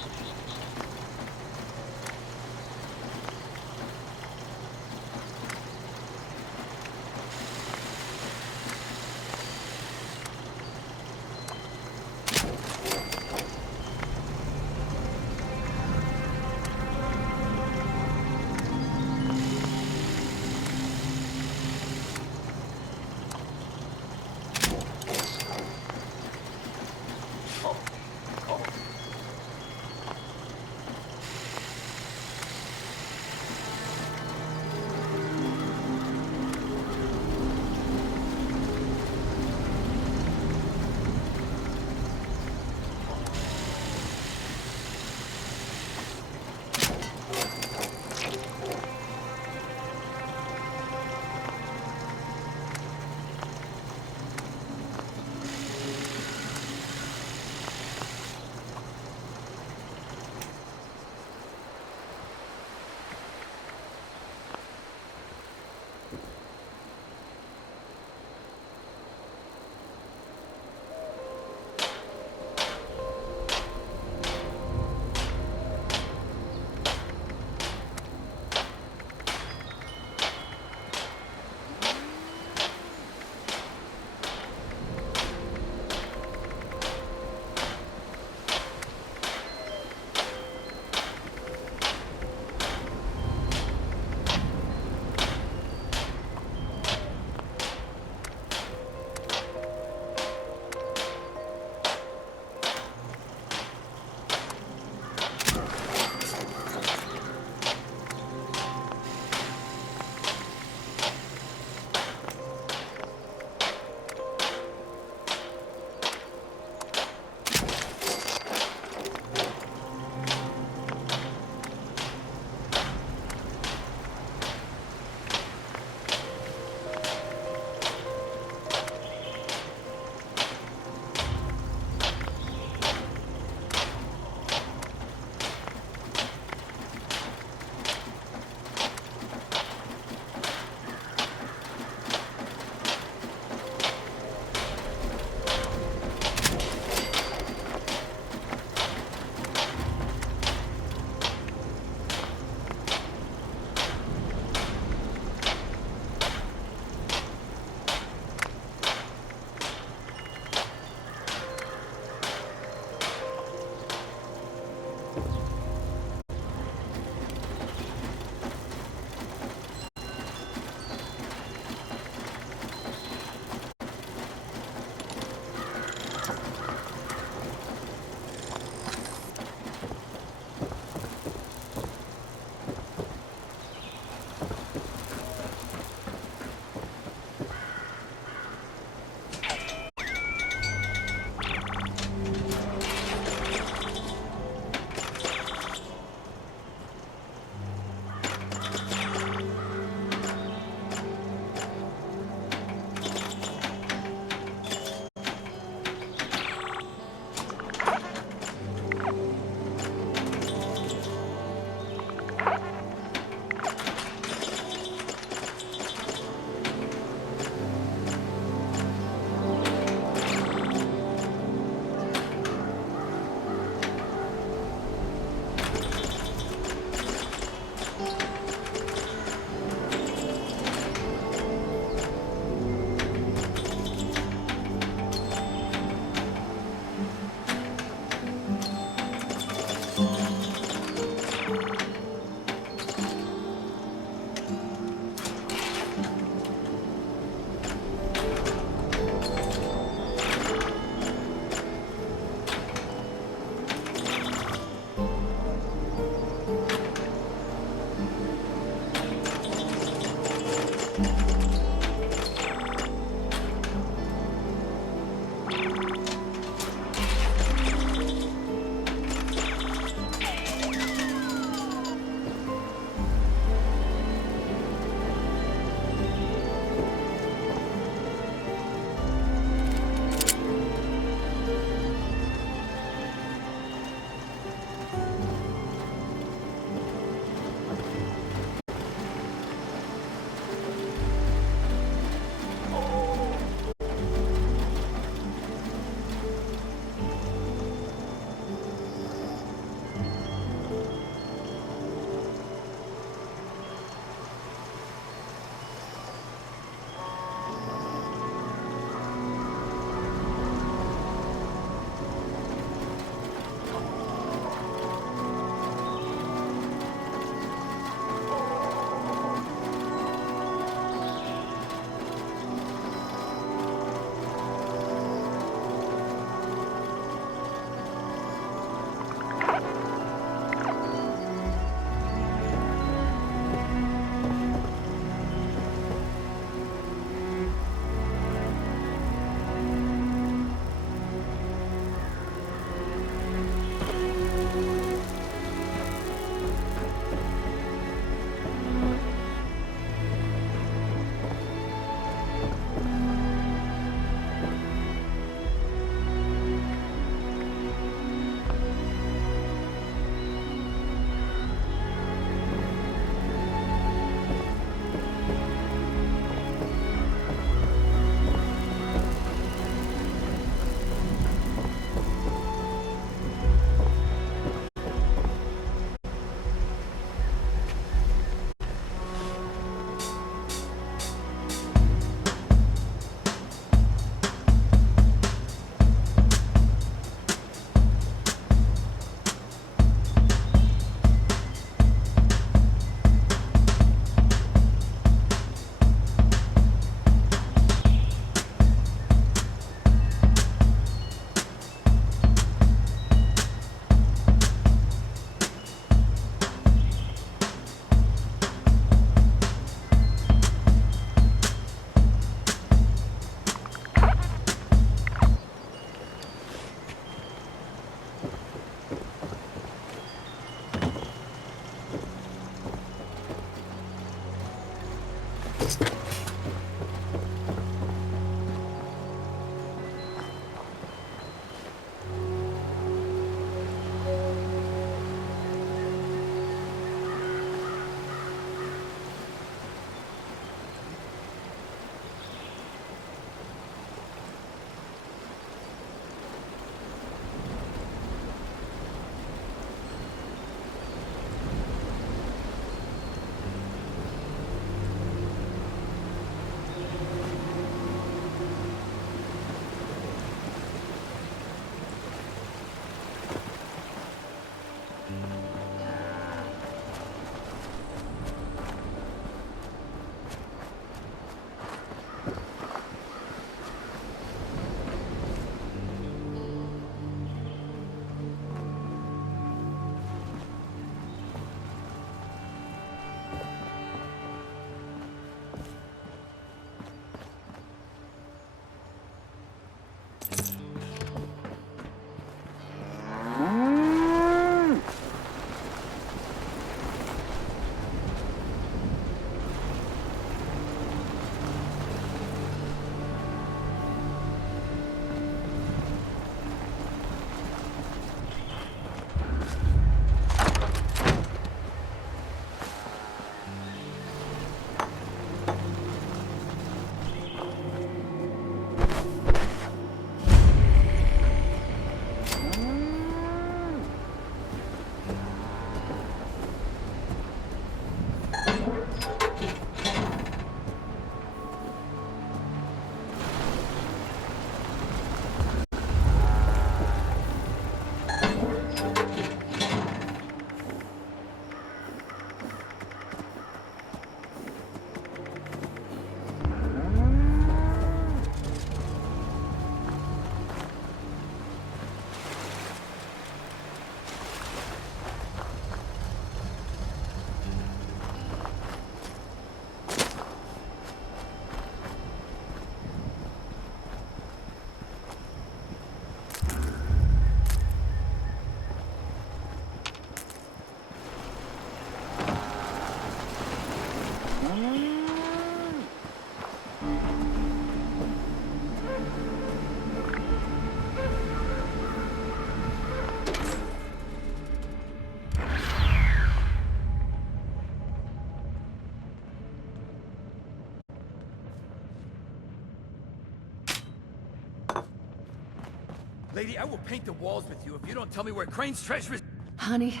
Lady, I will paint the walls with you if you don't tell me where Crane's treasure is. Honey,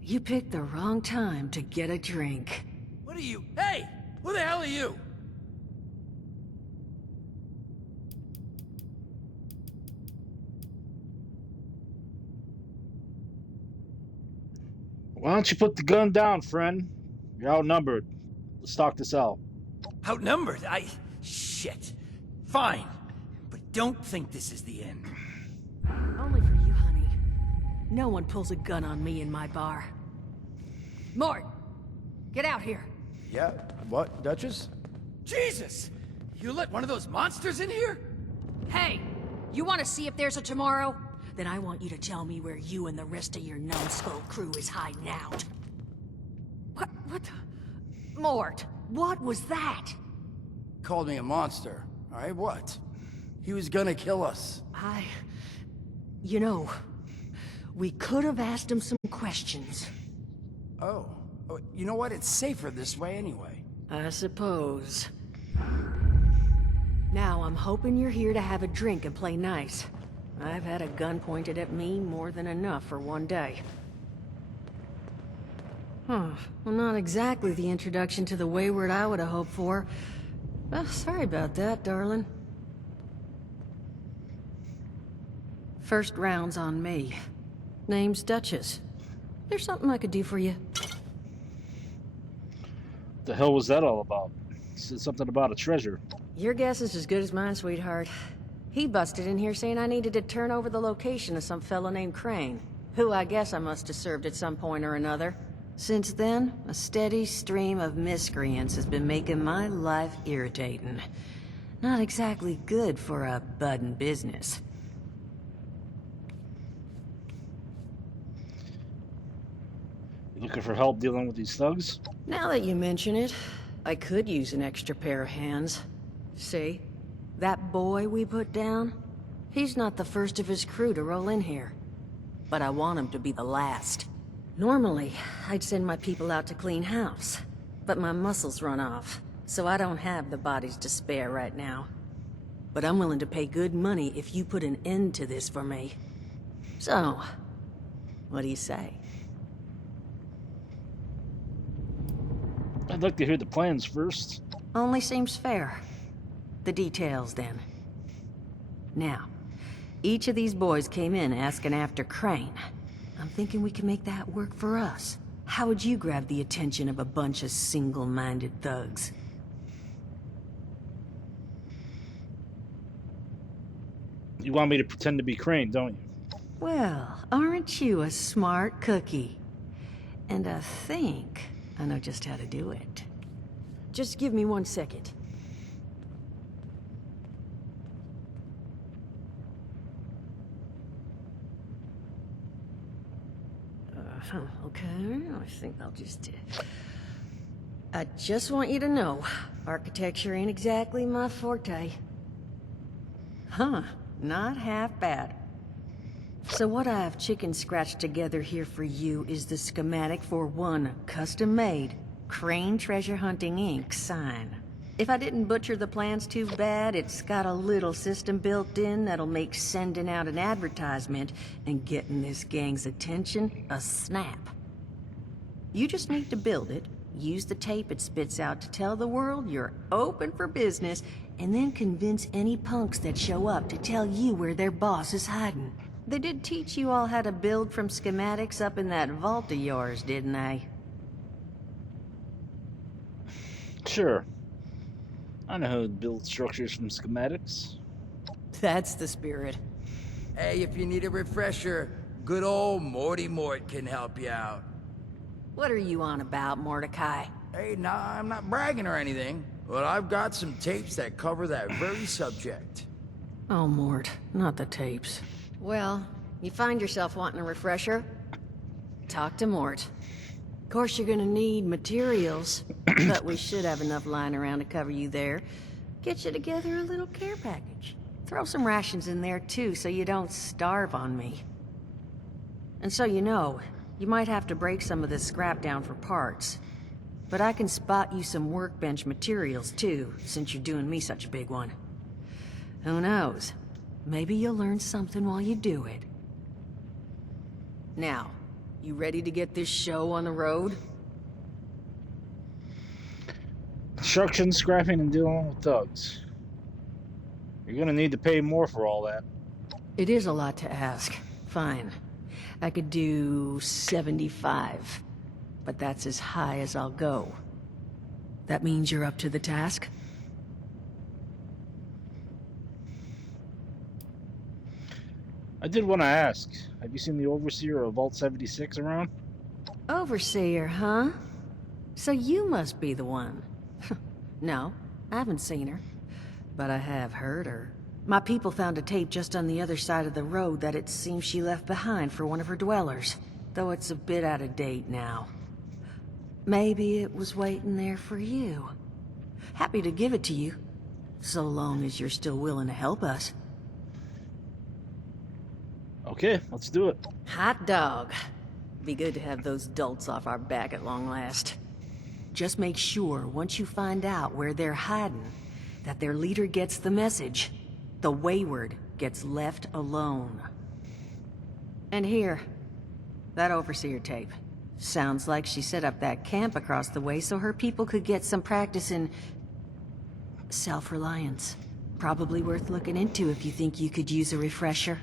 you picked the wrong time to get a drink. What are you? Hey! Who the hell are you? Why don't you put the gun down, friend? You're outnumbered. Let's talk this out. Outnumbered? Shit. Fine. But don't think this is the end. Only for you, honey. No one pulls a gun on me in my bar. Mort! Get out here! Yeah? What, Duchess? Jesus! You let one of those monsters in here? Hey! You want to see if there's a tomorrow? Then I want you to tell me where you and the rest of your numbskull crew is hiding out. What the... Mort, what was that? Called me a monster. Alright, what? He was gonna kill us. You know, we could have asked him some questions. Oh. You know what? It's safer this way anyway. I suppose. Now I'm hoping you're here to have a drink and play nice. I've had a gun pointed at me more than enough for one day. Well, not exactly the introduction to the Wayward I would have hoped for. Well, sorry about that, darling. First round's on me. Name's Duchess. There's something I could do for you. The hell was that all about? Said something about a treasure. Your guess is as good as mine, sweetheart. He busted in here saying I needed to turn over the location of some fellow named Crane, who I guess I must have served at some point or another. Since then, a steady stream of miscreants has been making my life irritating. Not exactly good for a budding business. You looking for help dealing with these thugs? Now that you mention it, I could use an extra pair of hands. See? That boy we put down? He's not the first of his crew to roll in here. But I want him to be the last. Normally, I'd send my people out to clean house. But my muscles run off, so I don't have the bodies to spare right now. But I'm willing to pay good money if you put an end to this for me. So, what do you say? I'd like to hear the plans first. Only seems fair. The details, then. Now, each of these boys came in asking after Crane. I'm thinking we can make that work for us. How would you grab the attention of a bunch of single-minded thugs? You want me to pretend to be Crane, don't you? Well, aren't you a smart cookie? And I think I know just how to do it. Just give me 1 second. Okay, I think I'll just... I just want you to know, architecture ain't exactly my forte. Huh, not half bad. So what I've chicken scratched together here for you is the schematic for one custom-made Crane Treasure Hunting Inc. sign. If I didn't butcher the plans too bad, it's got a little system built in that'll make sending out an advertisement and getting this gang's attention a snap. You just need to build it, use the tape it spits out to tell the world you're open for business, and then convince any punks that show up to tell you where their boss is hiding. They did teach you all how to build from schematics up in that vault of yours, didn't they? Sure. I know how to build structures from schematics. That's the spirit. Hey, if you need a refresher, good old Morty Mort can help you out. What are you on about, Mordecai? Hey, nah, I'm not bragging or anything, but I've got some tapes that cover that very subject. Oh, Mort, not the tapes. Well, you find yourself wanting a refresher? Talk to Mort. Of course, you're gonna need materials, but we should have enough lying around to cover you there. Get you together a little care package. Throw some rations in there, too, so you don't starve on me. And so you know, you might have to break some of this scrap down for parts. But I can spot you some workbench materials, too, since you're doing me such a big one. Who knows? Maybe you'll learn something while you do it. Now, you ready to get this show on the road? Construction, scrapping, and dealing with thugs. You're gonna need to pay more for all that. It is a lot to ask. Fine. I could do 75, but that's as high as I'll go. That means you're up to the task? I did want to ask, have you seen the Overseer of Vault 76 around? Overseer, huh? So you must be the one. No, I haven't seen her. But I have heard her. My people found a tape just on the other side of the road that it seems she left behind for one of her dwellers. Though it's a bit out of date now. Maybe it was waiting there for you. Happy to give it to you. So long as you're still willing to help us. Okay, let's do it. Hot dog. Be good to have those dolts off our back at long last. Just make sure, once you find out where they're hiding, that their leader gets the message. The wayward gets left alone. And here, that Overseer tape. Sounds like she set up that camp across the way so her people could get some practice in self-reliance. Probably worth looking into if you think you could use a refresher.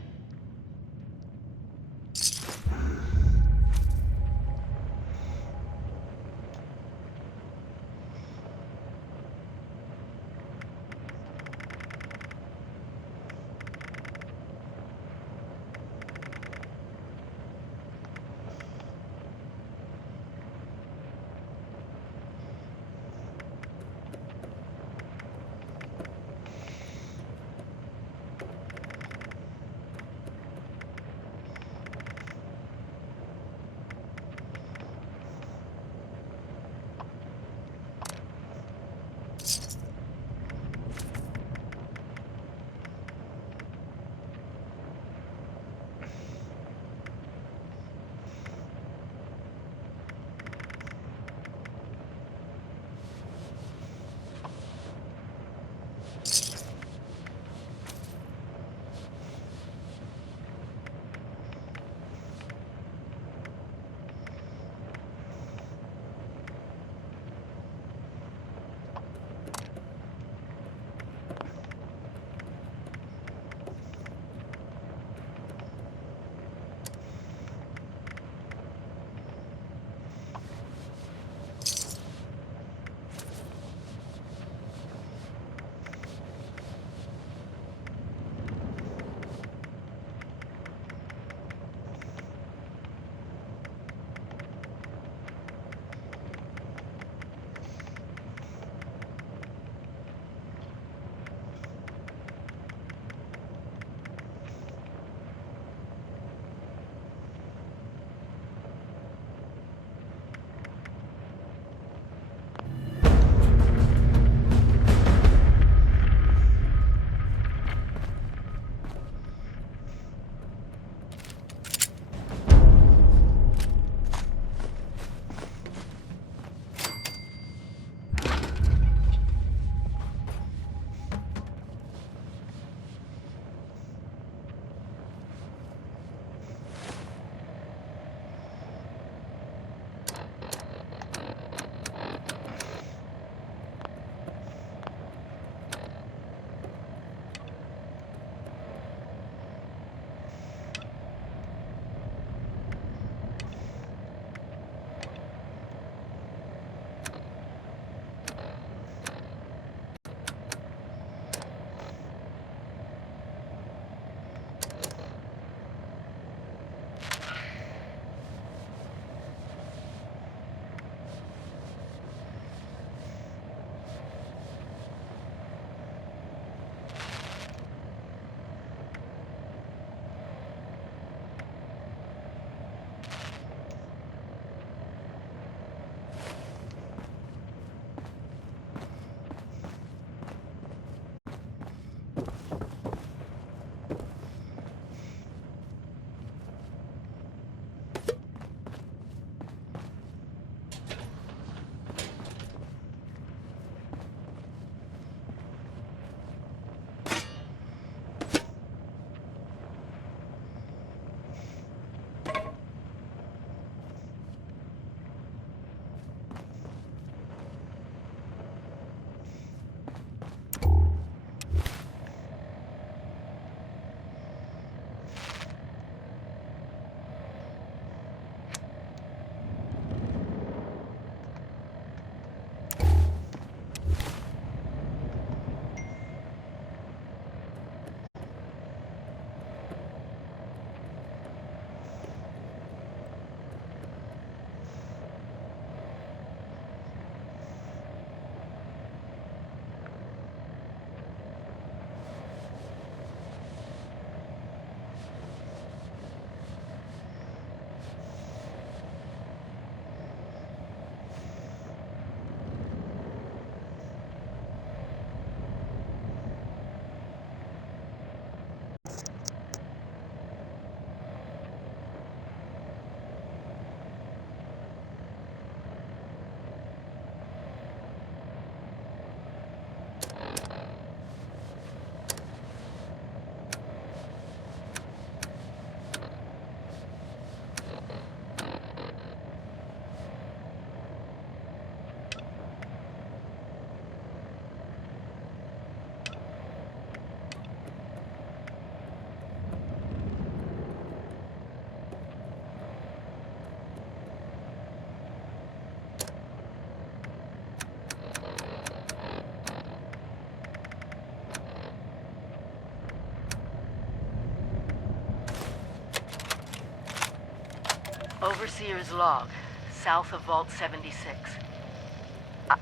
Overseer's log, south of Vault 76.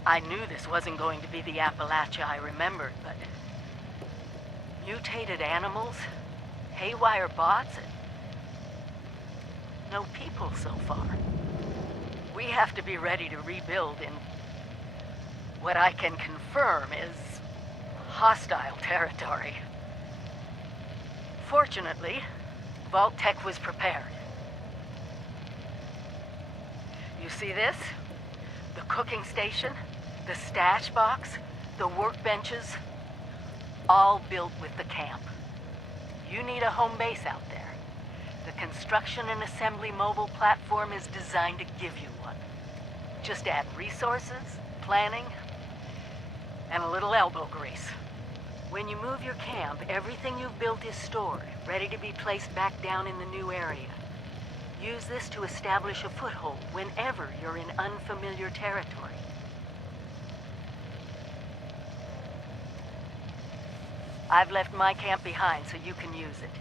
I knew this wasn't going to be the Appalachia I remembered, but... mutated animals, haywire bots, and... no people so far. We have to be ready to rebuild in... what I can confirm is... hostile territory. Fortunately, Vault-Tec was prepared. You see this? The cooking station, the stash box, the workbenches, all built with the camp. You need a home base out there. The construction and assembly mobile platform is designed to give you one. Just add resources, planning, and a little elbow grease. When you move your camp, everything you've built is stored, ready to be placed back down in the new area. Use this to establish a foothold whenever you're in unfamiliar territory. I've left my camp behind so you can use it.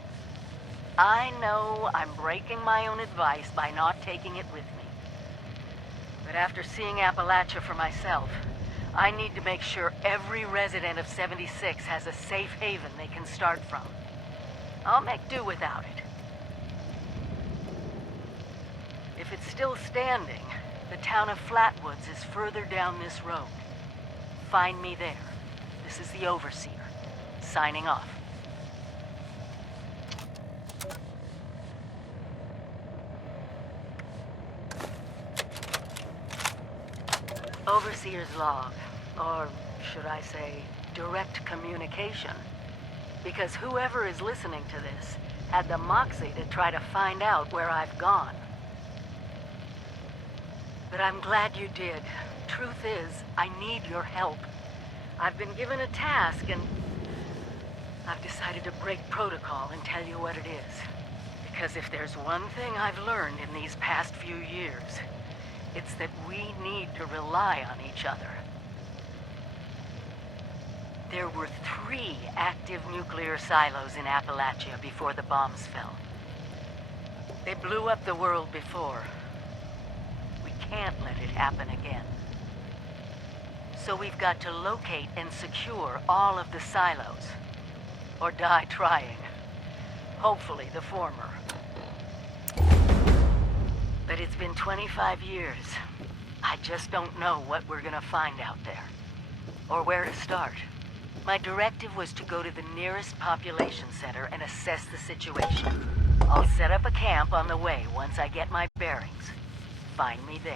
I know I'm breaking my own advice by not taking it with me. But after seeing Appalachia for myself, I need to make sure every resident of 76 has a safe haven they can start from. I'll make do without it. If it's still standing, the town of Flatwoods is further down this road. Find me there. This is the Overseer, signing off. Overseer's log, or should I say, direct communication. Because whoever is listening to this had the moxie to try to find out where I've gone. But I'm glad you did. Truth is, I need your help. I've been given a task and I've decided to break protocol and tell you what it is. Because if there's one thing I've learned in these past few years, it's that we need to rely on each other. There were 3 active nuclear silos in Appalachia before the bombs fell. They blew up the world before. We can't let it happen again. So we've got to locate and secure all of the silos. Or die trying. Hopefully the former. But it's been 25 years. I just don't know what we're gonna find out there. Or where to start. My directive was to go to the nearest population center and assess the situation. I'll set up a camp on the way once I get my bearings. Find me there.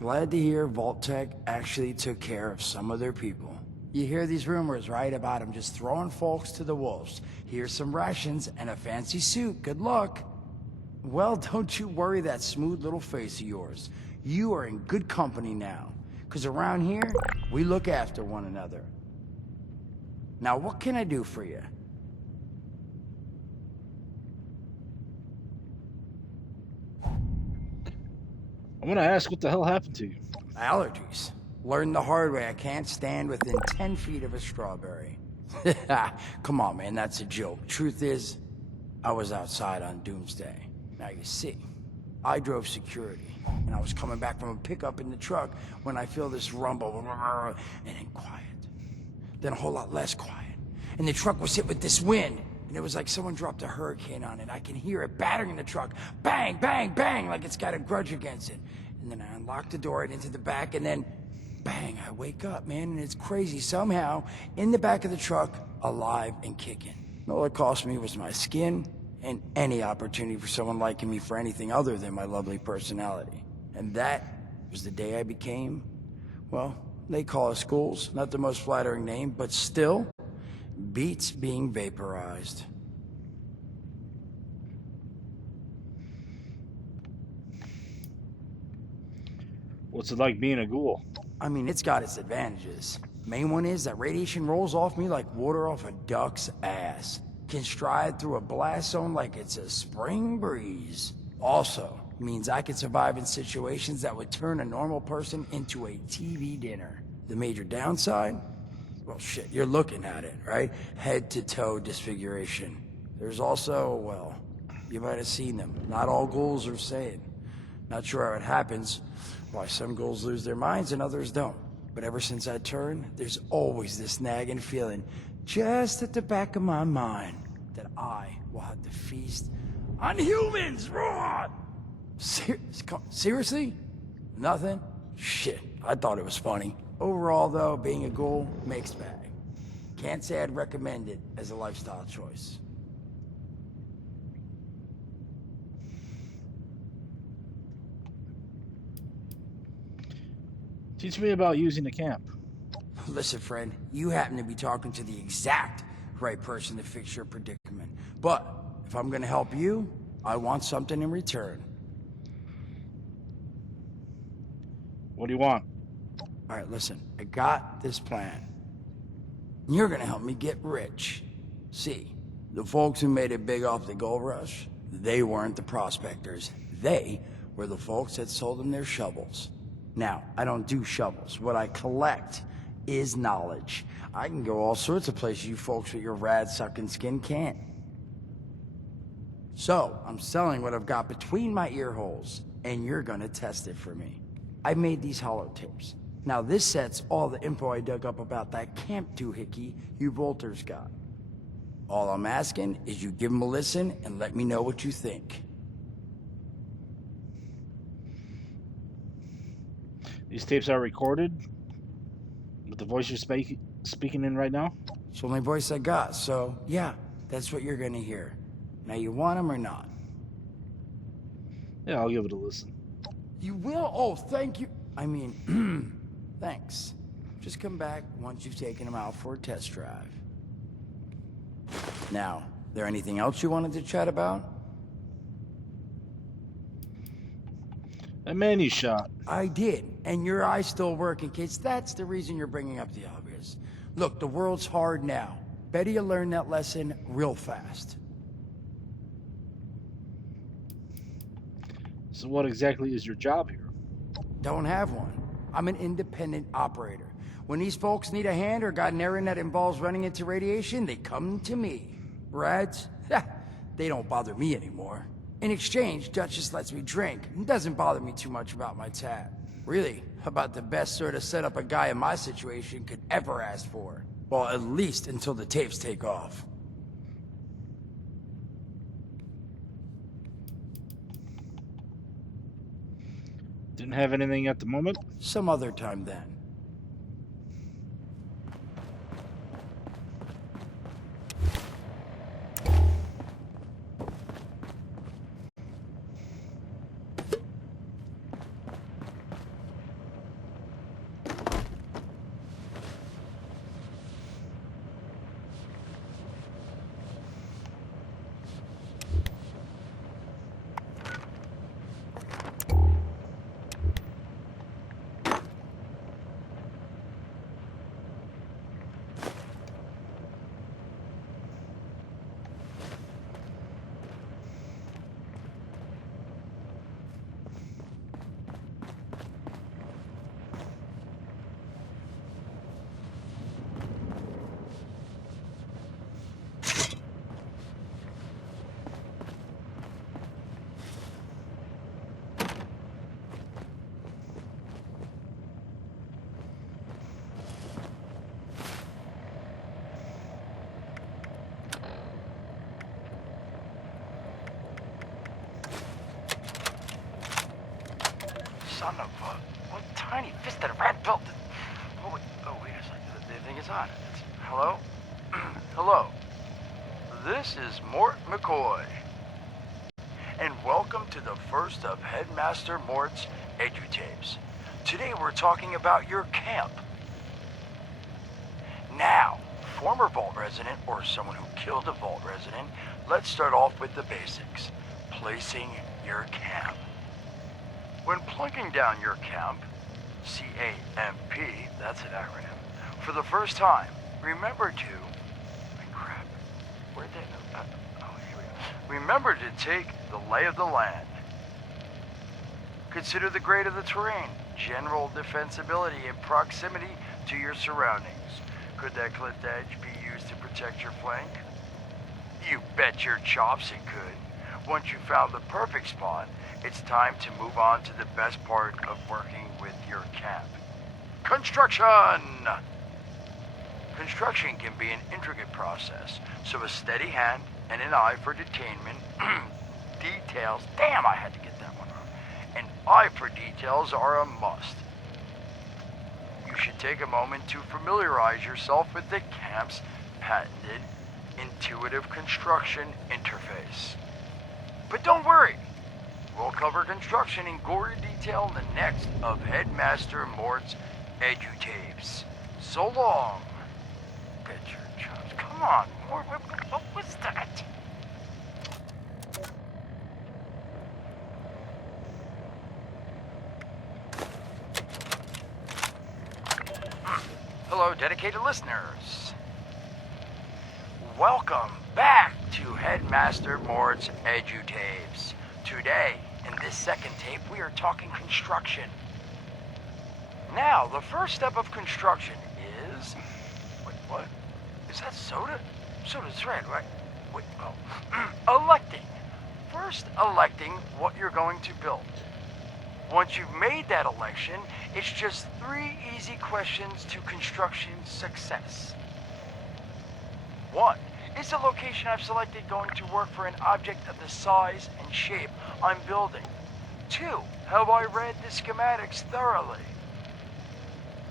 Glad to hear Vault-Tec actually took care of some of their people. You hear these rumors, right, about them just throwing folks to the wolves. Here's some rations and a fancy suit. Good luck. Well, don't you worry that smooth little face of yours. You are in good company now. Because around here, we look after one another. Now, what can I do for you? I'm gonna ask what the hell happened to you. Allergies. Learned the hard way. I can't stand within 10 feet of a strawberry. Come on, man, that's a joke. Truth is, I was outside on Doomsday. Now you see, I drove security, and I was coming back from a pickup in the truck when I feel this rumble, and then quiet. Then a whole lot less quiet. And the truck was hit with this wind, and it was like someone dropped a hurricane on it. I can hear it battering the truck. Bang, bang, bang, like it's got a grudge against it. And then I unlocked the door and into the back, and then bang, I wake up, man, and it's crazy. Somehow, in the back of the truck, alive and kicking. All it cost me was my skin and any opportunity for someone liking me for anything other than my lovely personality. And that was the day I became, well, they call us ghouls. Not the most flattering name, but still, beats being vaporized. What's it like being a ghoul? I mean, it's got its advantages. Main one is that radiation rolls off me like water off a duck's ass. Can stride through a blast zone like it's a spring breeze. Also, means I can survive in situations that would turn a normal person into a TV dinner. The major downside? Well, shit, you're looking at it, right? Head to toe disfiguration. There's also, well, you might have seen them. Not all ghouls are sane. Not sure how it happens, why some ghouls lose their minds and others don't. But ever since I turned, there's always this nagging feeling just at the back of my mind that I will have to feast on humans, raw! Seriously? Nothing? Shit, I thought it was funny. Overall, though, being a ghoul, mixed bag. Can't say I'd recommend it as a lifestyle choice. Teach me about using the camp. Listen, friend, you happen to be talking to the exact right person to fix your predicament. But if I'm gonna help you, I want something in return. What do you want? All right, listen, I got this plan. You're gonna help me get rich. See, the folks who made it big off the gold rush, they weren't the prospectors. They were the folks that sold them their shovels. Now, I don't do shovels. What I collect is knowledge. I can go all sorts of places you folks with your rad-sucking skin can't. So, I'm selling what I've got between my ear holes, and you're gonna test it for me. I made these holotapes. Now, this sets all the info I dug up about that camp doohickey you Volters got. All I'm asking is you give them a listen and let me know what you think. These tapes are recorded with the voice you're speaking in right now? It's the only voice I got, so yeah, that's what you're gonna hear. Now, you want them or not? Yeah, I'll give it a listen. You will? Oh, thank you. I mean, thanks. Just come back once you've taken them out for a test drive. Now, there anything else you wanted to chat about? That man you shot. I did, and your eyes still work in case that's the reason you're bringing up the obvious. Look, the world's hard now. Better you learn that lesson real fast. So what exactly is your job here? Don't have one. I'm an independent operator. When these folks need a hand or got an errand that involves running into radiation, they come to me. Rads? They don't bother me anymore. In exchange, Duchess lets me drink and doesn't bother me too much about my tab. Really, about the best sort of setup a guy in my situation could ever ask for. Well, at least until the tapes take off. Didn't have anything at the moment? Some other time then. Son of a... What tiny fisted rat built... Oh, wait a second. The thing is on. Hello? Hello. This is Mort McCoy. And welcome to the first of Headmaster Mort's EduTapes. Today we're talking about your camp. Now, former Vault resident or someone who killed a Vault resident, let's start off with the basics. Placing your camp. When plunking down your camp, CAMP, that's an acronym. For the first time, remember to... crap. Where'd they... here we go. Remember to take the lay of the land. Consider the grade of the terrain, general defensibility, and proximity to your surroundings. Could that cliff edge be used to protect your flank? You bet your chops it could. Once you found the perfect spot, it's time to move on to the best part of working with your camp. Construction! Construction can be an intricate process, so a steady hand and an eye for detainment, details, damn, I had to get that one wrong. An eye for details are a must. You should take a moment to familiarize yourself with the camp's patented intuitive construction interface. But don't worry, we'll cover construction in gory detail in the next of Headmaster Mort's edutapes. So long. Bet your chops. Come on, Mort, what was that? Hello, dedicated listeners. Welcome back to Headmaster Mort's edutapes. Today, in this second tape, we are talking construction. Now, the first step of construction is... Wait, what? Is that soda? Soda's red, right? Wait, well... electing. First, electing what you're going to build. Once you've made that election, it's just 3 easy questions to construction success. 1. Is the location I've selected going to work for an object of the size and shape I'm building? 2. Have I read the schematics thoroughly?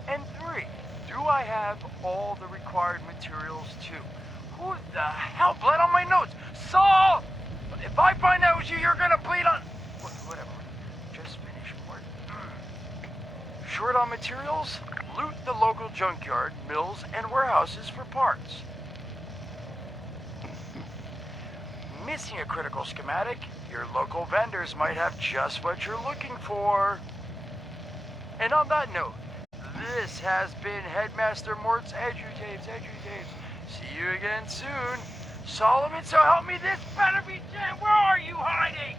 And 3. Do I have all the required materials too? Who the hell bled on my notes? Saul! If I find out it was you, you're gonna bleed on... Whatever. Just finish, Mort. Short on materials? Loot the local junkyard, mills, and warehouses for parts. Missing a critical schematic, your local vendors might have just what you're looking for. And on that note, this has been Headmaster Mort's edutapes. See you again soon. Solomon, so help me, this better be Jen. Where are you hiding?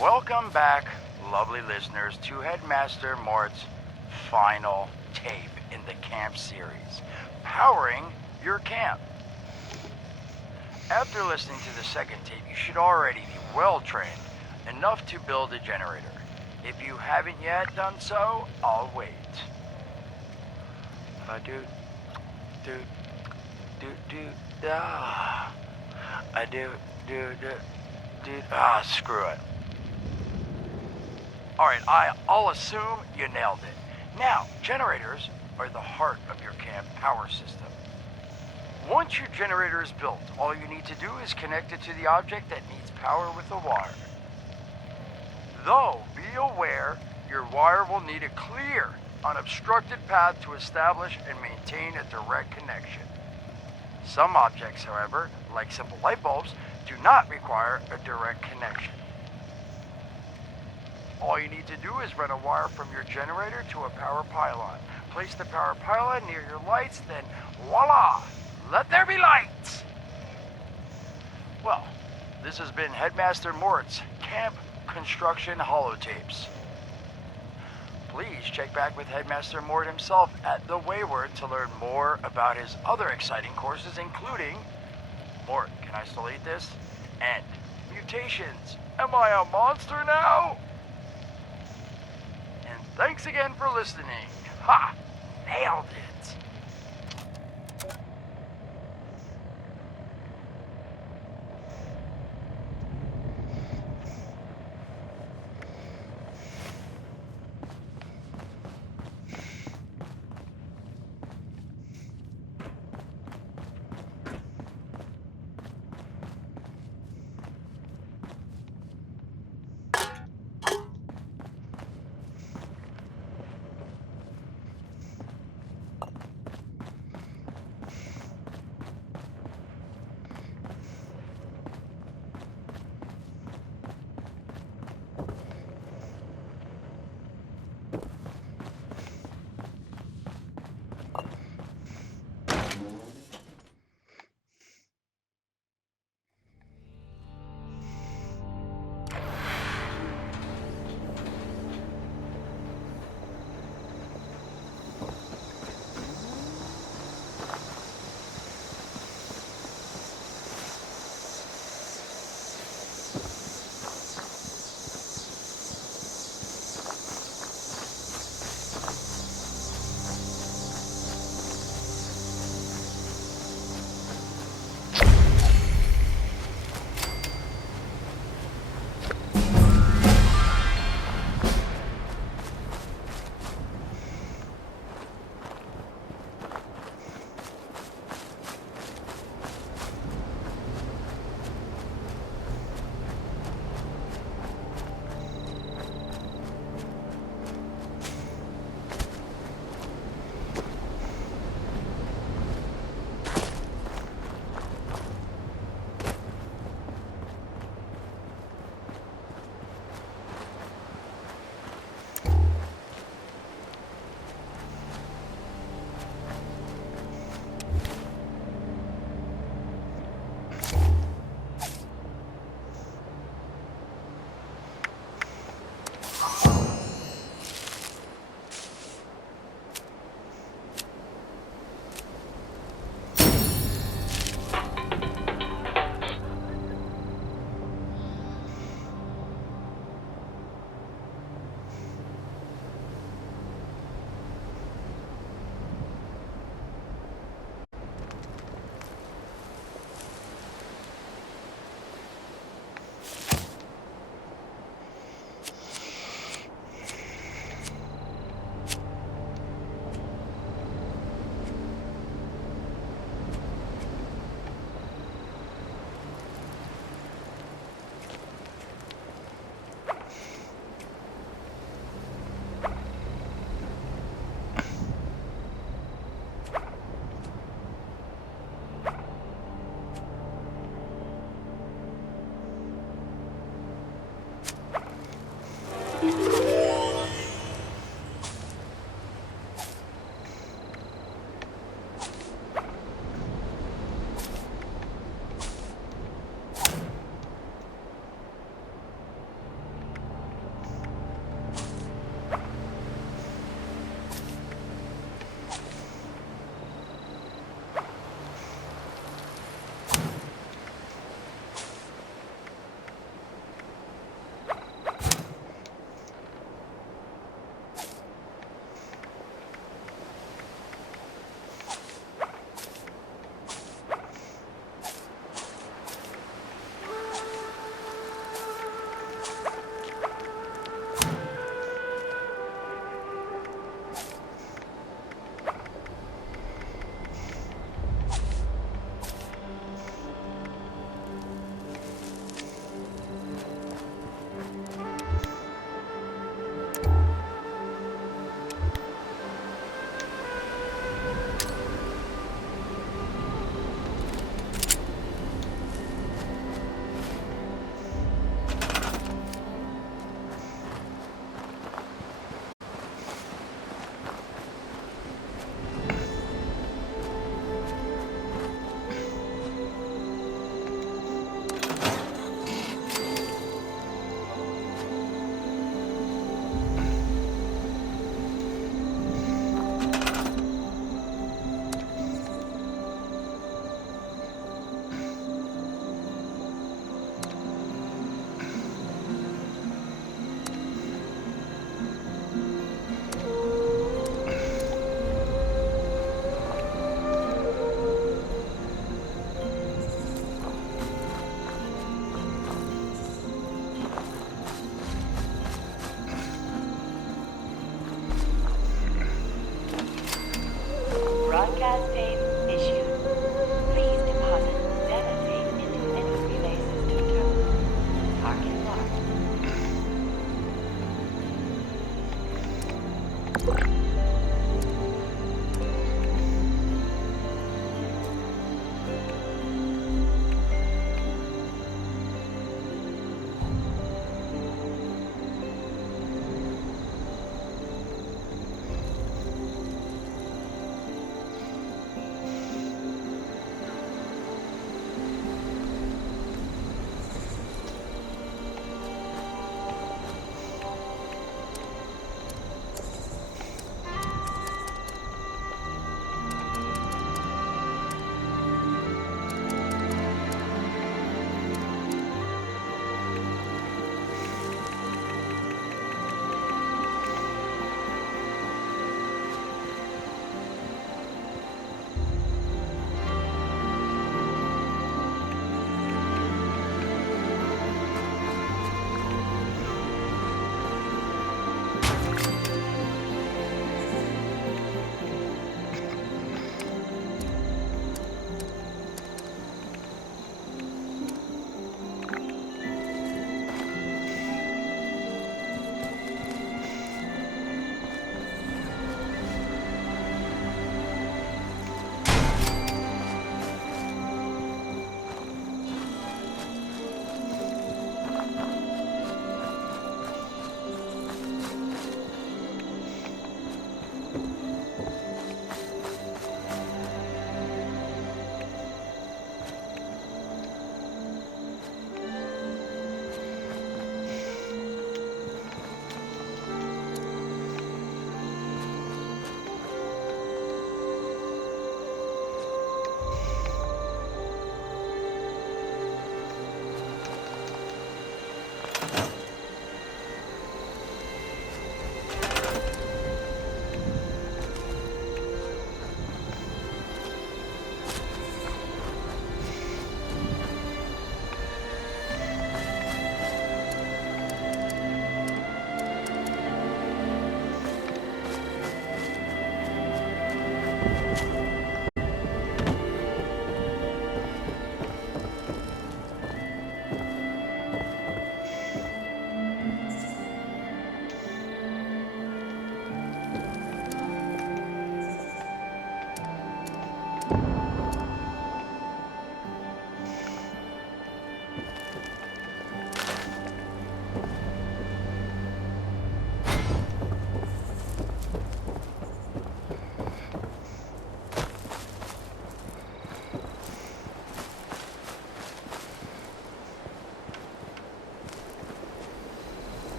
Welcome back, lovely listeners, to Headmaster Mort's final tape in the camp series, Powering Your Camp. After listening to the second tape, you should already be well-trained enough to build a generator. If you haven't yet done so, I'll wait. Screw it. Alright, I'll assume you nailed it. Now, generators are the heart of your camp power system. Once your generator is built, all you need to do is connect it to the object that needs power with a wire. Though, be aware, your wire will need a clear, unobstructed path to establish and maintain a direct connection. Some objects, however, like simple light bulbs, do not require a direct connection. All you need to do is run a wire from your generator to a power pylon. Place the power pylon near your lights, then voila! Let there be lights! Well, this has been Headmaster Mort's Camp Construction Holotapes. Please check back with Headmaster Mort himself at the Wayward to learn more about his other exciting courses, including... Mort, can I still eat this? And mutations. Am I a monster now? And thanks again for listening. Ha! Nailed it!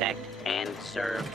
protect, and serve.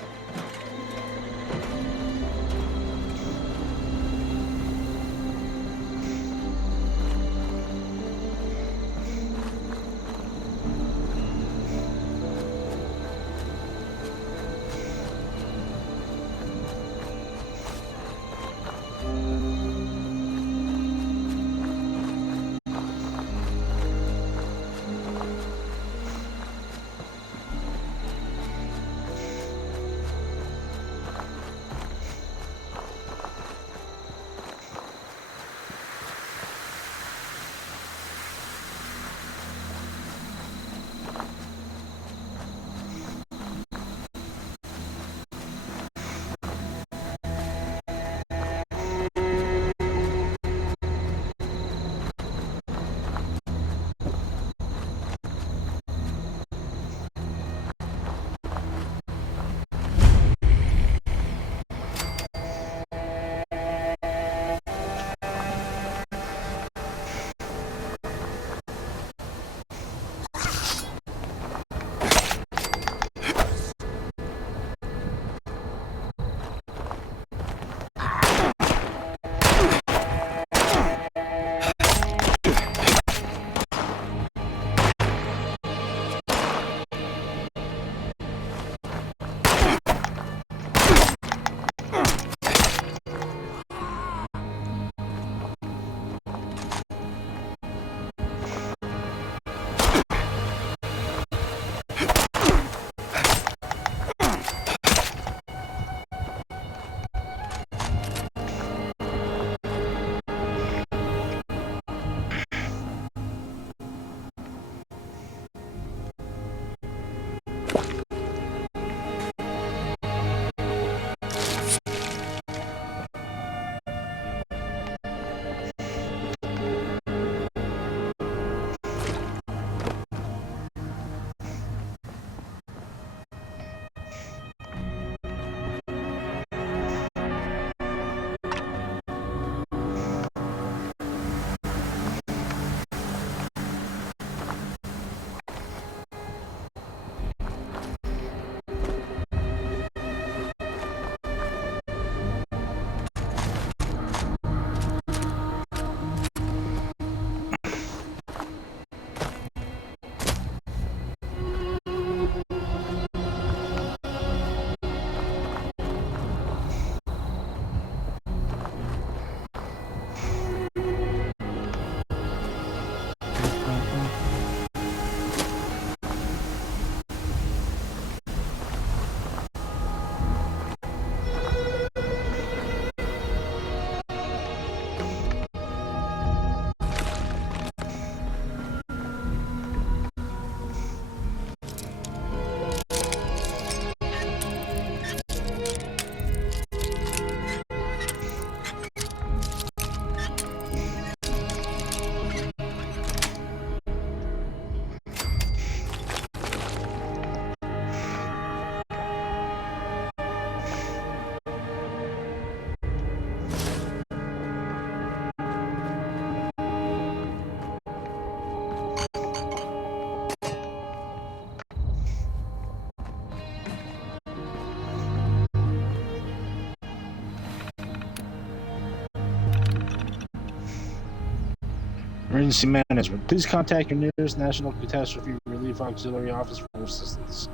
Emergency management. Please contact your nearest National Catastrophe Relief Auxiliary Office for assistance.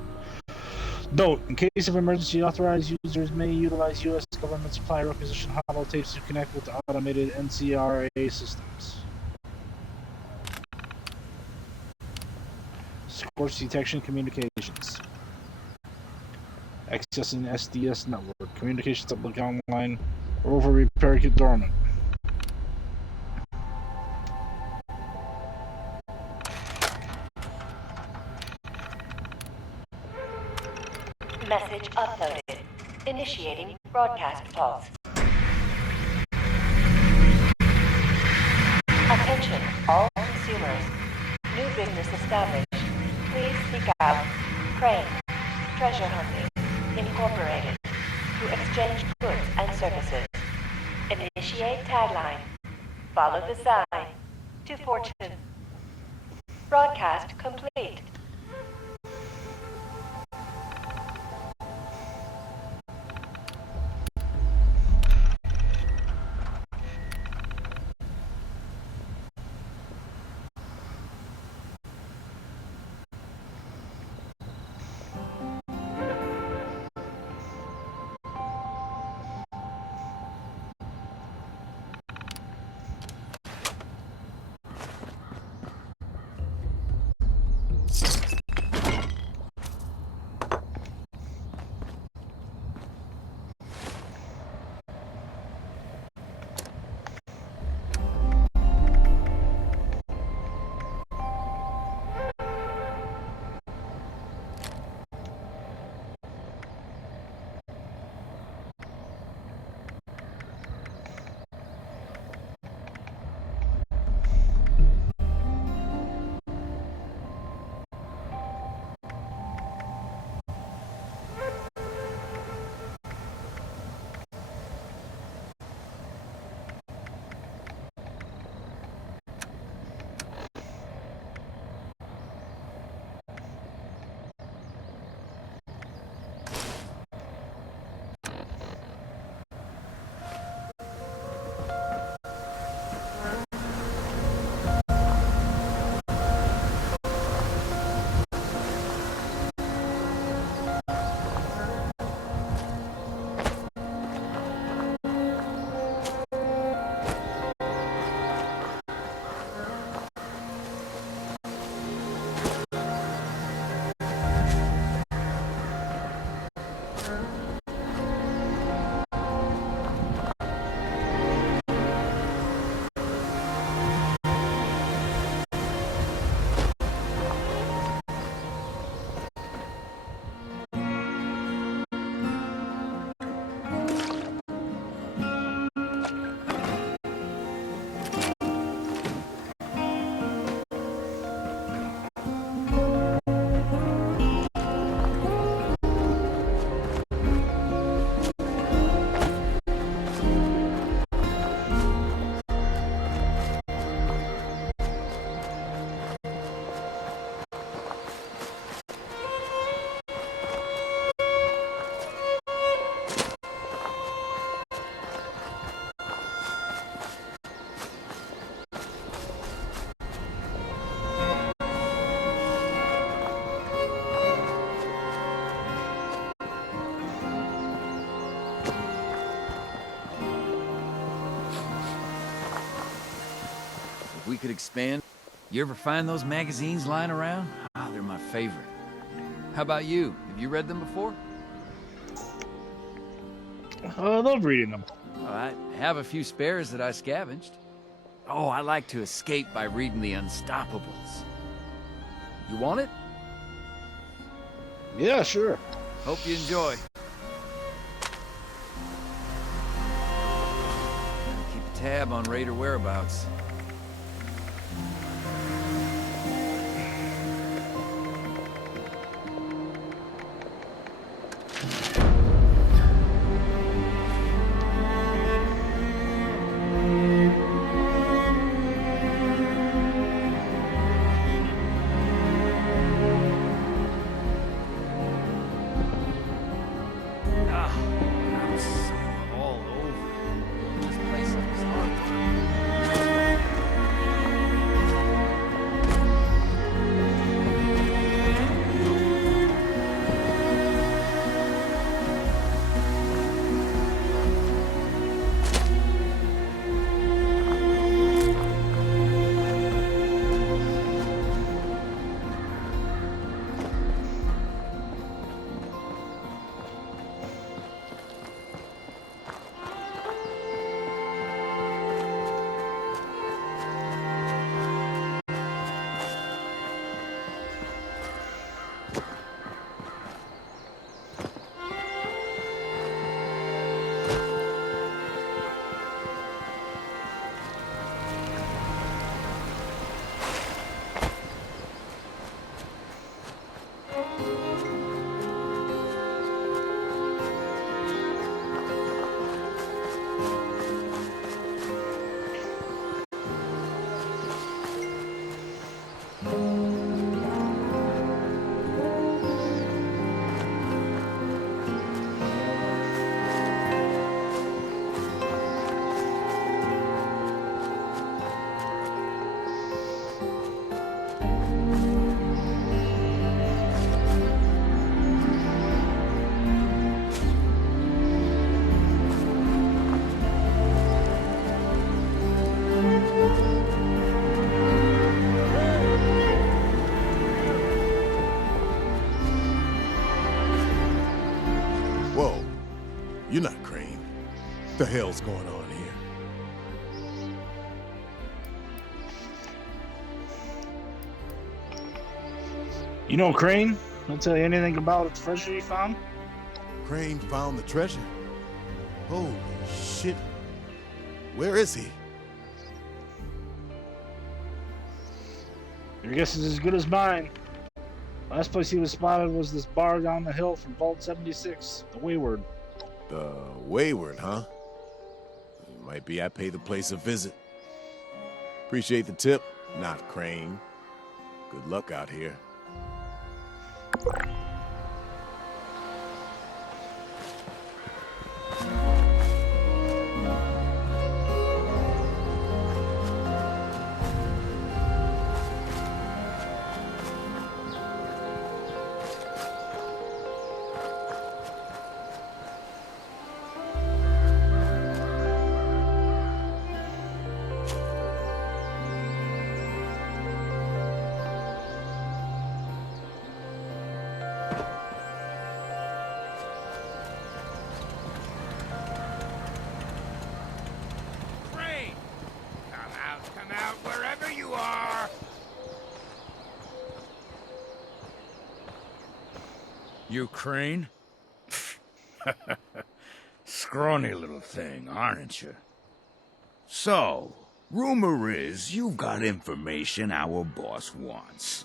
Note, in case of emergency, authorized users may utilize U.S. government supply requisition holotapes to connect with automated NCRA systems. Scorch detection communications. Accessing SDS network. Communications upload online or over repair kit dormant. Message uploaded. Initiating broadcast pulse. Attention, all consumers. New business established. Please seek out Crane Treasure Hunting Incorporated to exchange goods and services. Initiate tagline. Follow the sign to fortune. Broadcast complete. could expand. You ever find those magazines lying around? Ah, they're my favorite. How about you? Have you read them before? I love reading them. I have a few spares that I scavenged. Oh, I like to escape by reading The Unstoppables. You want it? Yeah, sure. Hope you enjoy. Keep a tab on Raider whereabouts. You're not Crane. What the hell's going on here? You know Crane? He'll tell you anything about the treasure he found? Crane found the treasure? Holy shit. Where is he? Your guess is as good as mine. Last place he was spotted was this bar down the hill from Vault 76, the Wayward. The Wayward, huh? Might be I pay the place a visit. Appreciate the tip, not Crane. Good luck out here. You Crane? Scrawny little thing, aren't you? So, rumor is you've got information our boss wants.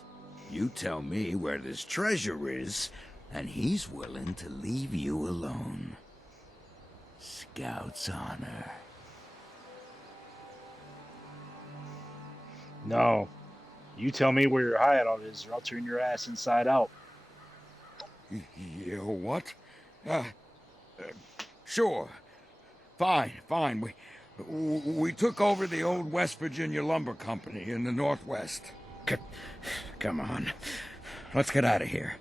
You tell me where this treasure is, and he's willing to leave you alone. Scout's honor. No. You tell me where your hideout is, or I'll turn your ass inside out. You what? Sure. Fine. We took over the old West Virginia Lumber Company in the Northwest. Come on. Let's get out of here.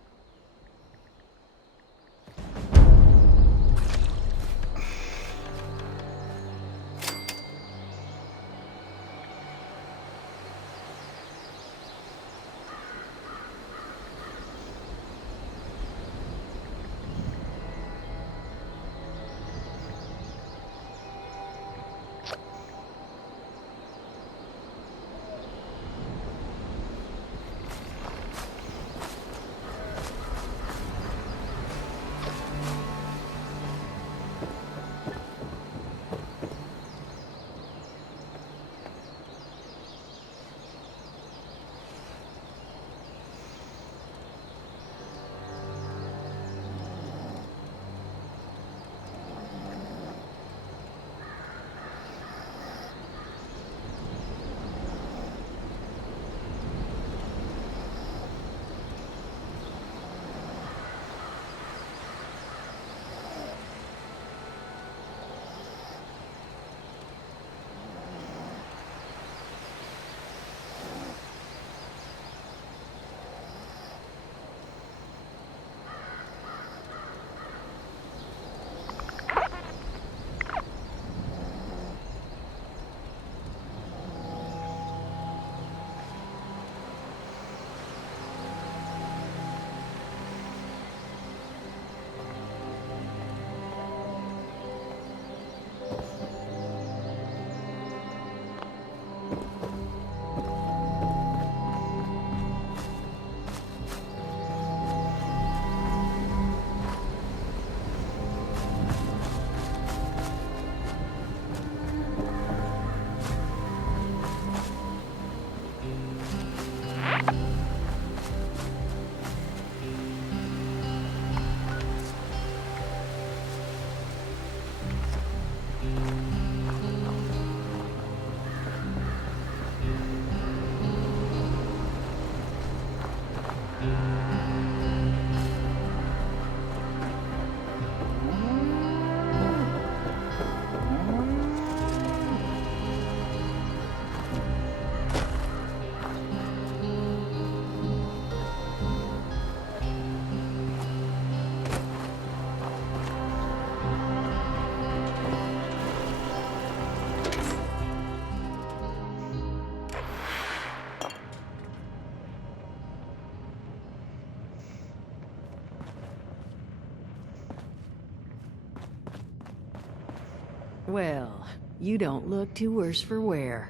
Well, you don't look too worse for wear.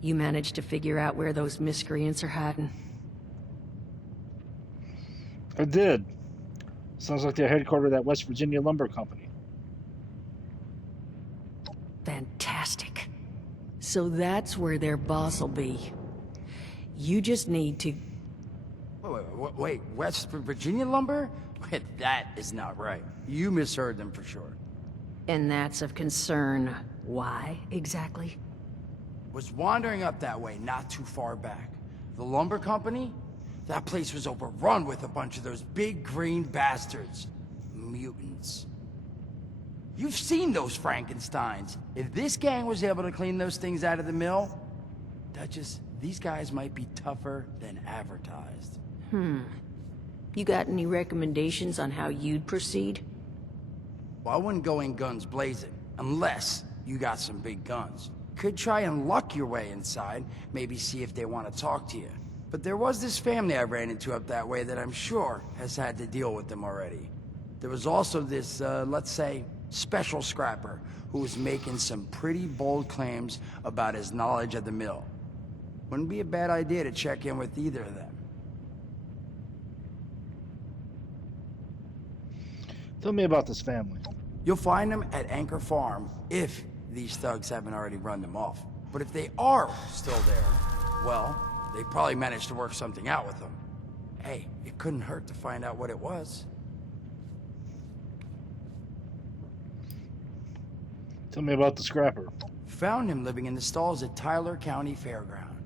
You managed to figure out where those miscreants are hiding? I did. Sounds like they're headquartered at West Virginia Lumber Company. Fantastic. So that's where their boss will be. You just need to... Wait, West Virginia lumber? Wait, that is not right. You misheard them for sure. And that's of concern. Why, exactly? Was wandering up that way not too far back. The lumber company? That place was overrun with a bunch of those big green bastards. Mutants. You've seen those Frankensteins. If this gang was able to clean those things out of the mill, Duchess, these guys might be tougher than advertised. You got any recommendations on how you'd proceed? Well, I wouldn't go in guns blazing, unless you got some big guns. Could try and luck your way inside, maybe see if they want to talk to you. But there was this family I ran into up that way that I'm sure has had to deal with them already. There was also this, let's say, special scrapper who was making some pretty bold claims about his knowledge of the mill. Wouldn't be a bad idea to check in with either of them. Tell me about this family. You'll find them at Anchor Farm, if these thugs haven't already run them off. But if they are still there, well, they probably managed to work something out with them. Hey, it couldn't hurt to find out what it was. Tell me about the scrapper. Found him living in the stalls at Tyler County Fairground.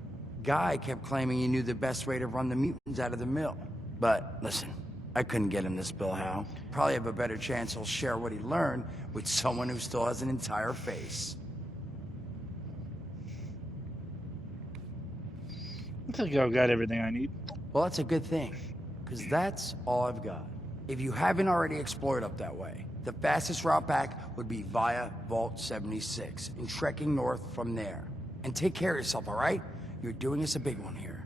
Guy kept claiming he knew the best way to run the mutants out of the mill. But listen, I couldn't get him to spill how. Probably have a better chance he'll share what he learned with someone who still has an entire face. I think I've got everything I need. Well, that's a good thing, because that's all I've got. If you haven't already explored up that way, the fastest route back would be via Vault 76 and trekking north from there. And take care of yourself, all right? You're doing us a big one here.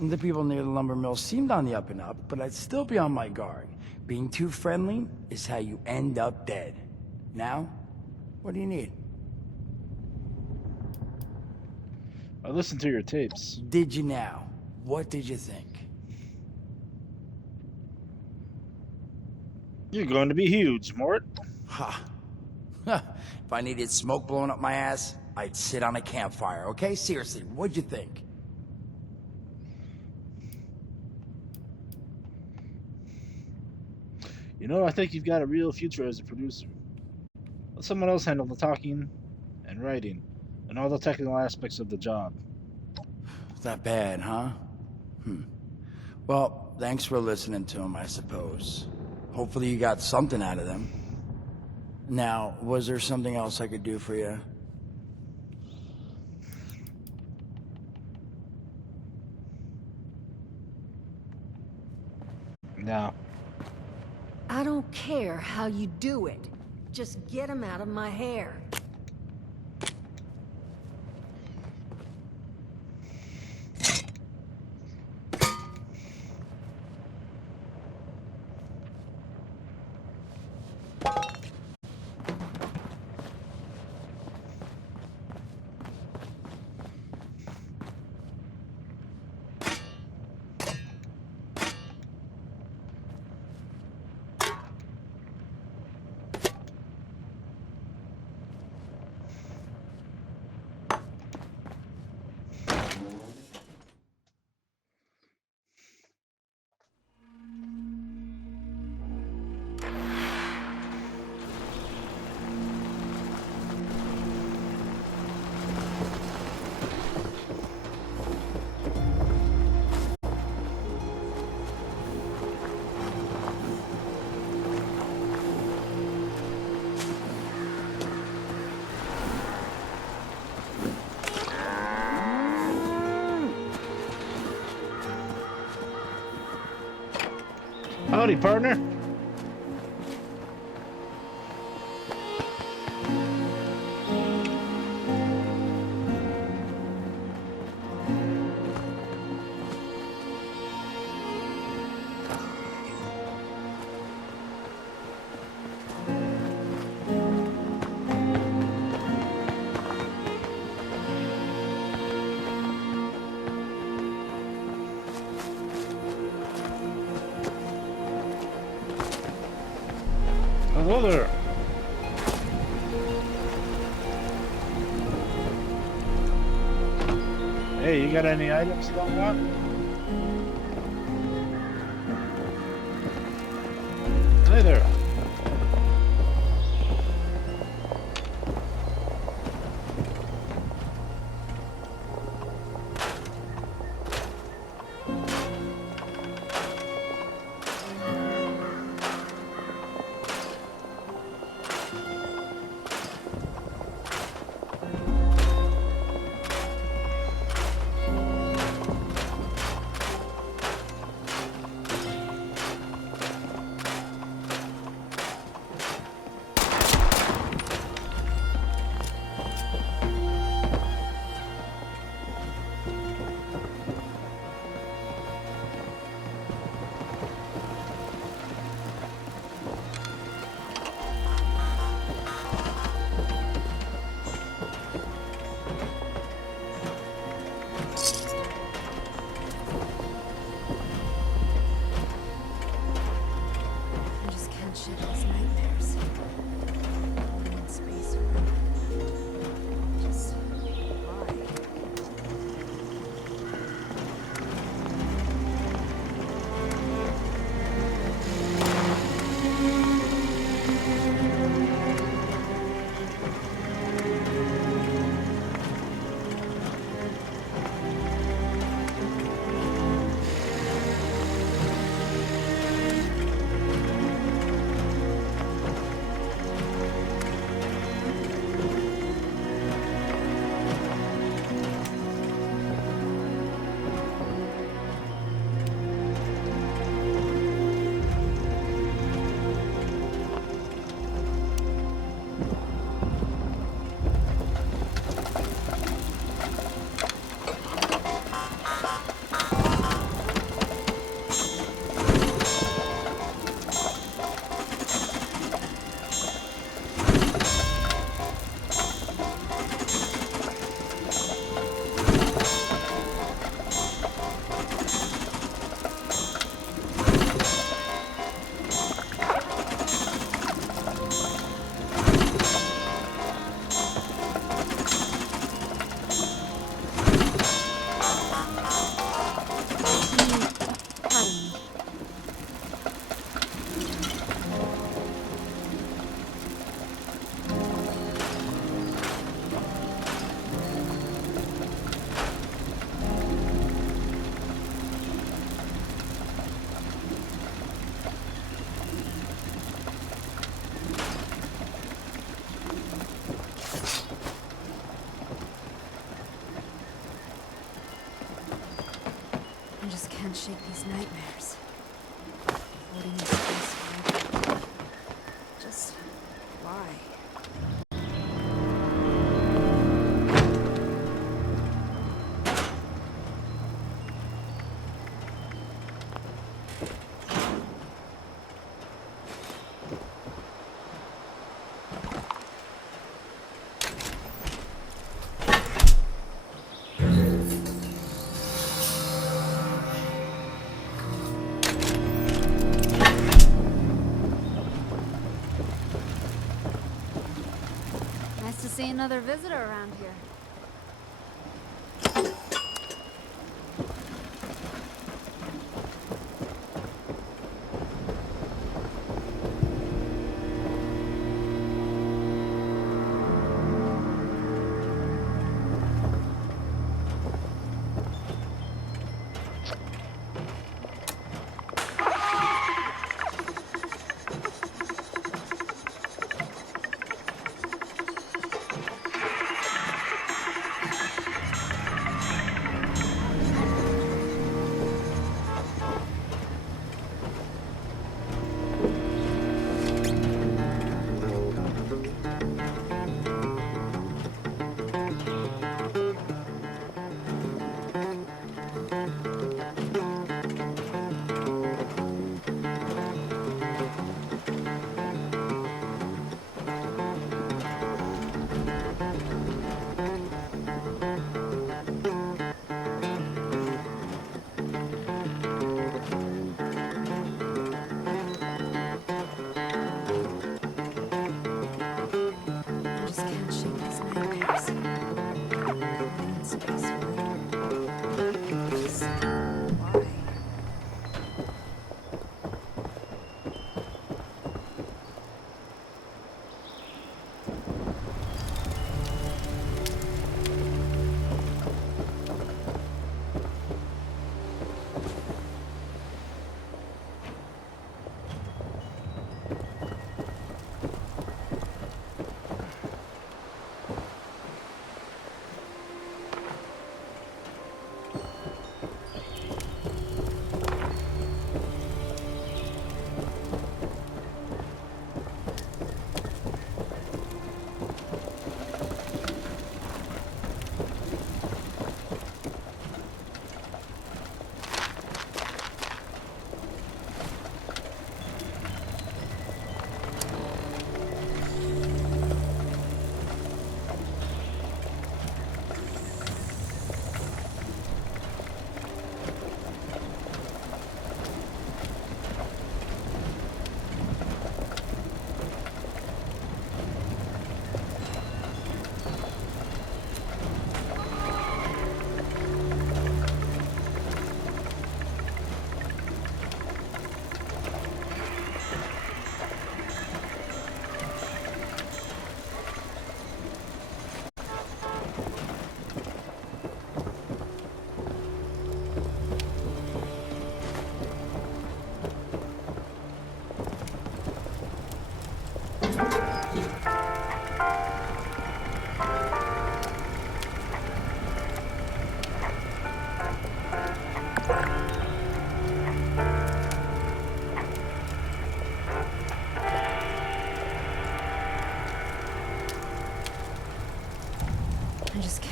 The people near the lumber mill seemed on the up and up, but I'd still be on my guard. Being too friendly is how you end up dead. Now, what do you need? I listened to your tapes. Did you now? What did you think? You're going to be huge, Mort. Ha. If I needed smoke blowing up my ass, I'd sit on a campfire, okay? Seriously, what'd you think? You know, I think you've got a real future as a producer. Let someone else handle the talking and writing and all the technical aspects of the job. That bad, huh? Well, thanks for listening to him, I suppose. Hopefully you got something out of them. Now, was there something else I could do for you? No. I don't care how you do it. Just get him out of my hair. Howdy, partner. Hello there. Hey, you got any items you don't want? Hey there. I just can't shake these nightmares. Floating in space forever. see another visitor around here.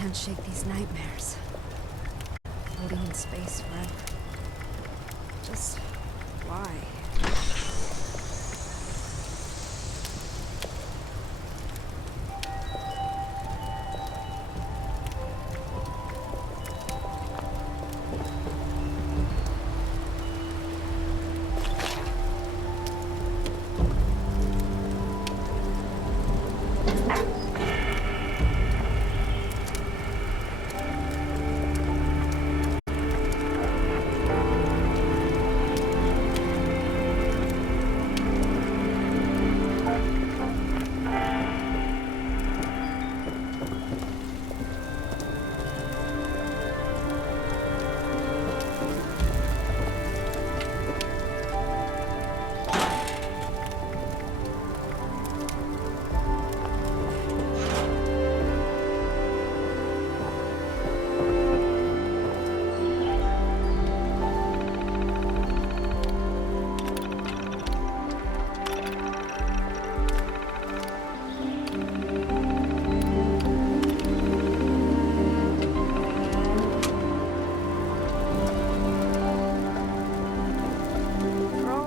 Can't shake these nightmares. Floating in space forever. Just why?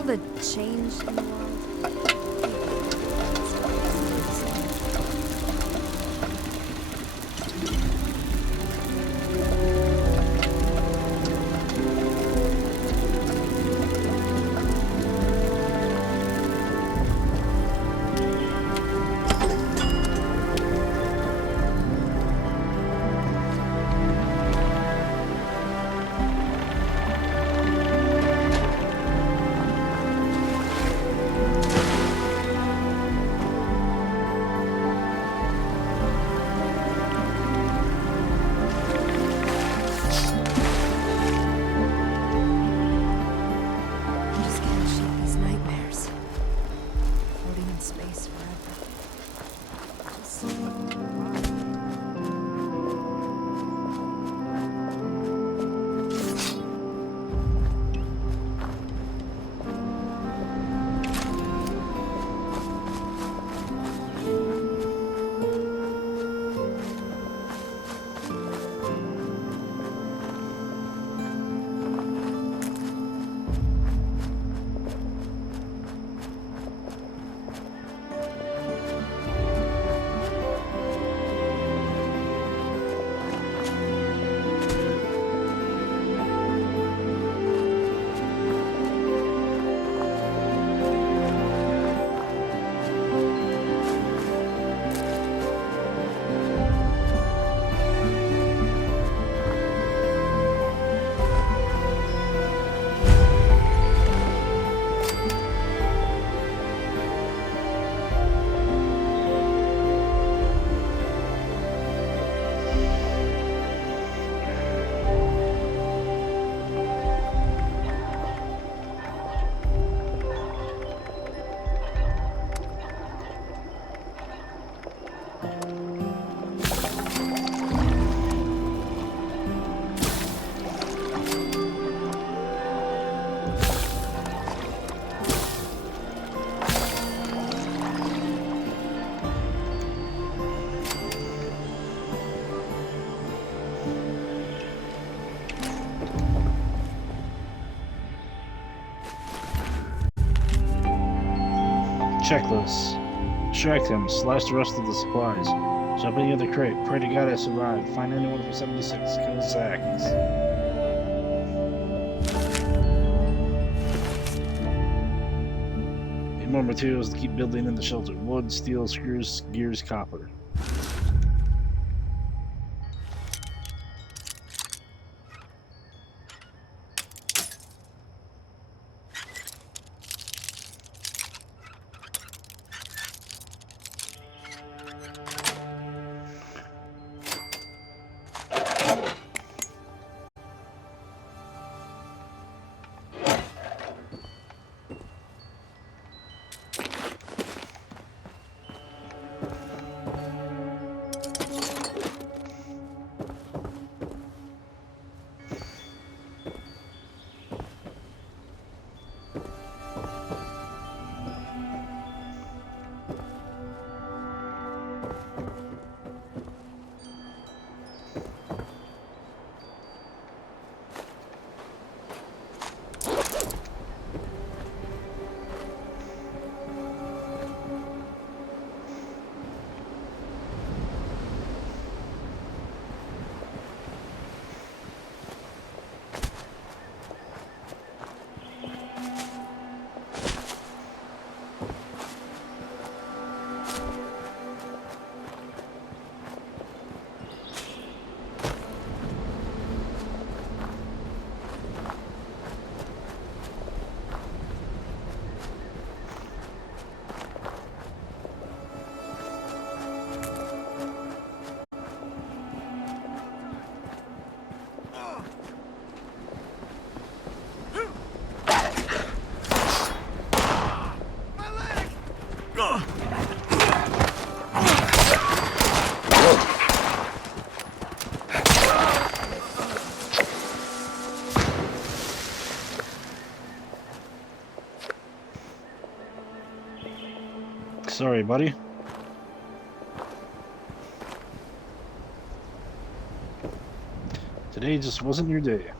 The change in the world. checklist. Extract him. Slash the rest of the supplies. Jump in the other crate. Pray to God I survive. Find anyone for 76. Kill Sacks. Need more materials to keep building in the shelter. Wood, steel, screws, gears, copper. Sorry, buddy. Today just wasn't your day.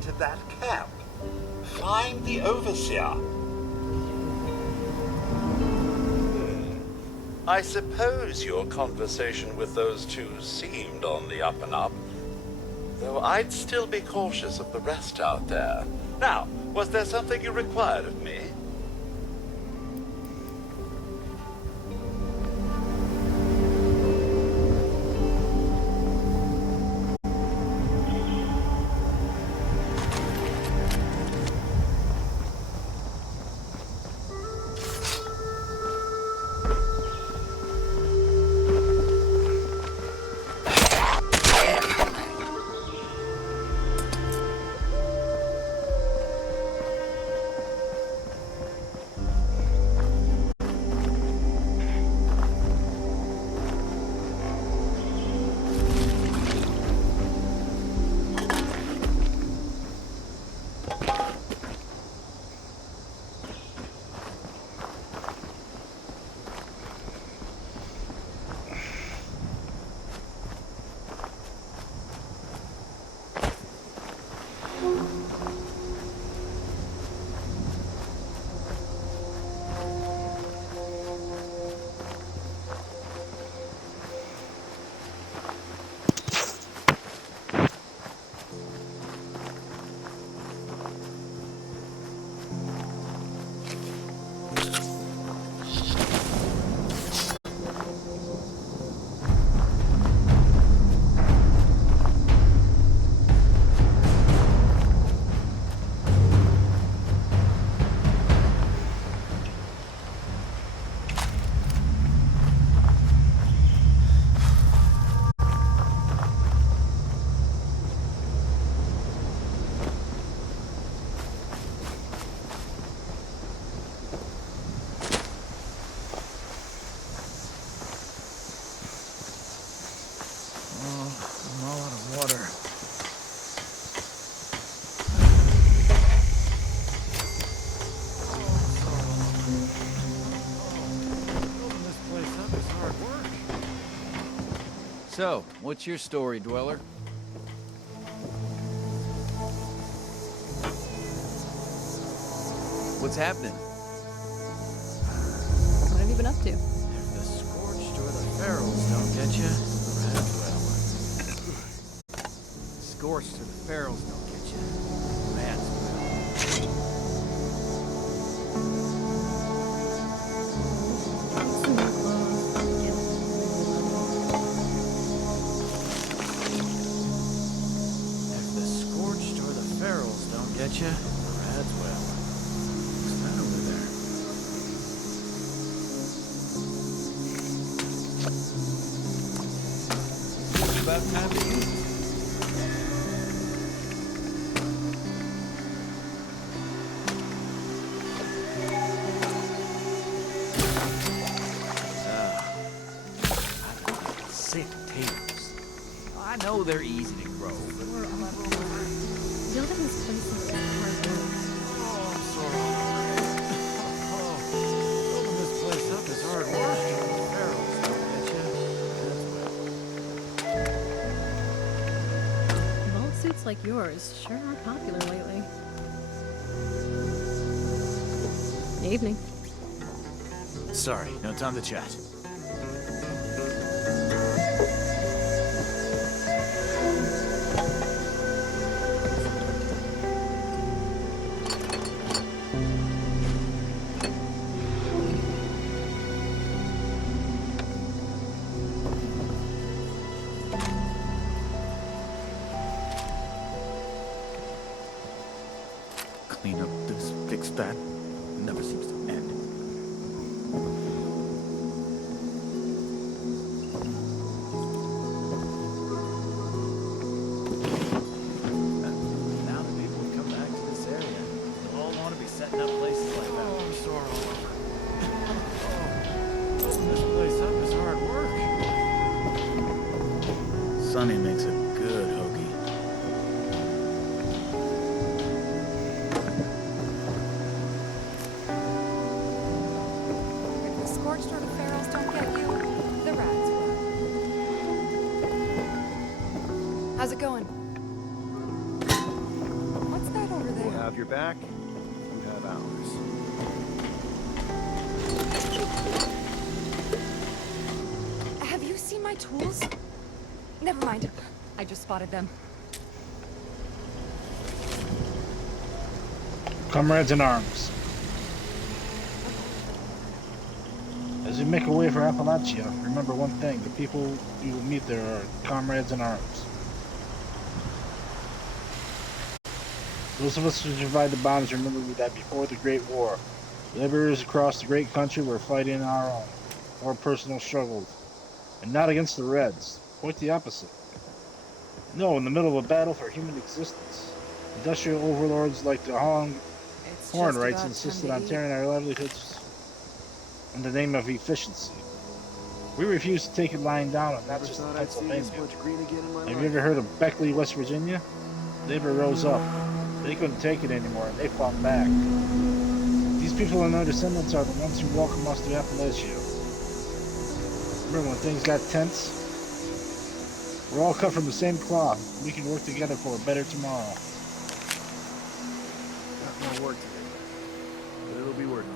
To that camp. Find the. the Overseer. I suppose your conversation with those two seemed on the up and up, though I'd still be cautious of the rest out there. Now, was there something you required of me? So, what's your story, Dweller? What's happening? What have you been up to? If the Scorched or the Ferals don't get you, Scorched or the Ferals don't get you, If the Scorched or the Ferals don't get you, Radswell. What's that over there? It's about time to use it. Sick taters. I know they're easy to grow, but Building this place is so hard work. I'm sorry. Building this place up is hard work. Ferals don't get you. Vault suits like yours sure are popular lately. Evening. Sorry, no time to chat. Clean up this, fix that. Never seems to end. Now that people have come back to this area, they'll all want to be setting up places like that. Oh, I'm sorry. Building this place up is hard work. Sonny makes a good hoagie. If the Scorched or the Ferals don't get you, the Rats will. How's it going? What's that over there? We'll have your back. You have ours. tools? Never mind. I just spotted them. Comrades in arms. As you make your way for Appalachia, remember one thing. The people you will meet there are comrades in arms. Those of us who survived the bombs remember that before the Great War, laborers across the great country were fighting our personal struggles. And not against the Reds. Quite the opposite. No, in the middle of a battle for human existence. Industrial overlords like the Hornwrights insisted on tearing our livelihoods in the name of efficiency. We refused to take it lying down, and not just in Pennsylvania. Have you ever heard of Beckley, West Virginia? Labor rose up. They couldn't take it anymore, and they fought back. These people and their descendants are the ones who welcome us to Appalachia. Remember when things got tense? We're all cut from the same cloth. We can work together for a better tomorrow. Got more work to do, but it'll be worth it.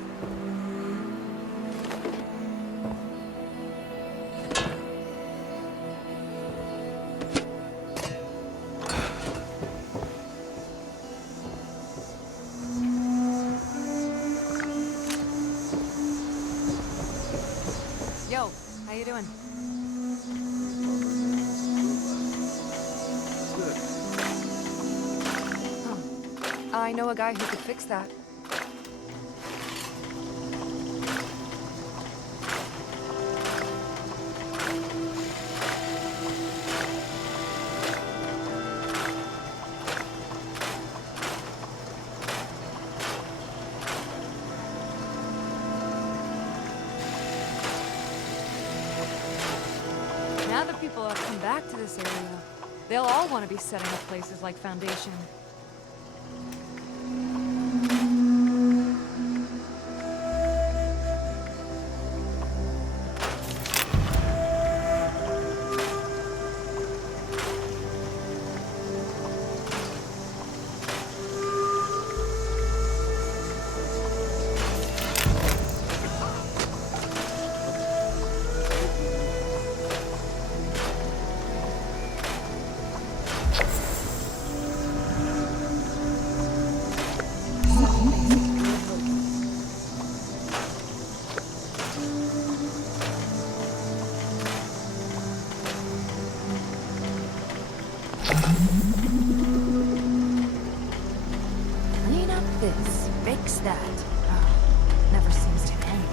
Yo, how you doing? I know a guy who could fix that. Now that people have come back to this area, they'll all want to be setting up places like Foundation. Clean up this, fix that. Oh, never seems to end.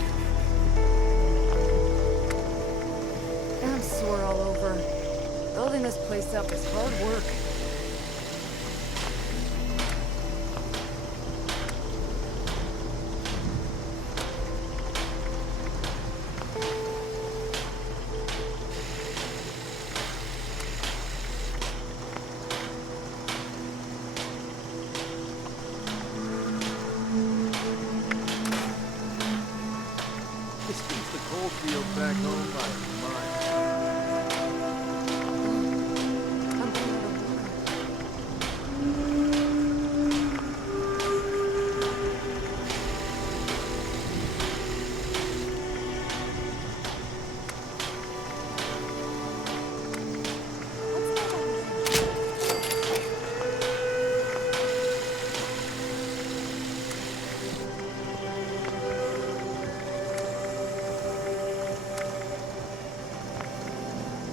I'm sore all over. Building this place up is hard work. This beats the coal field back home by a mile.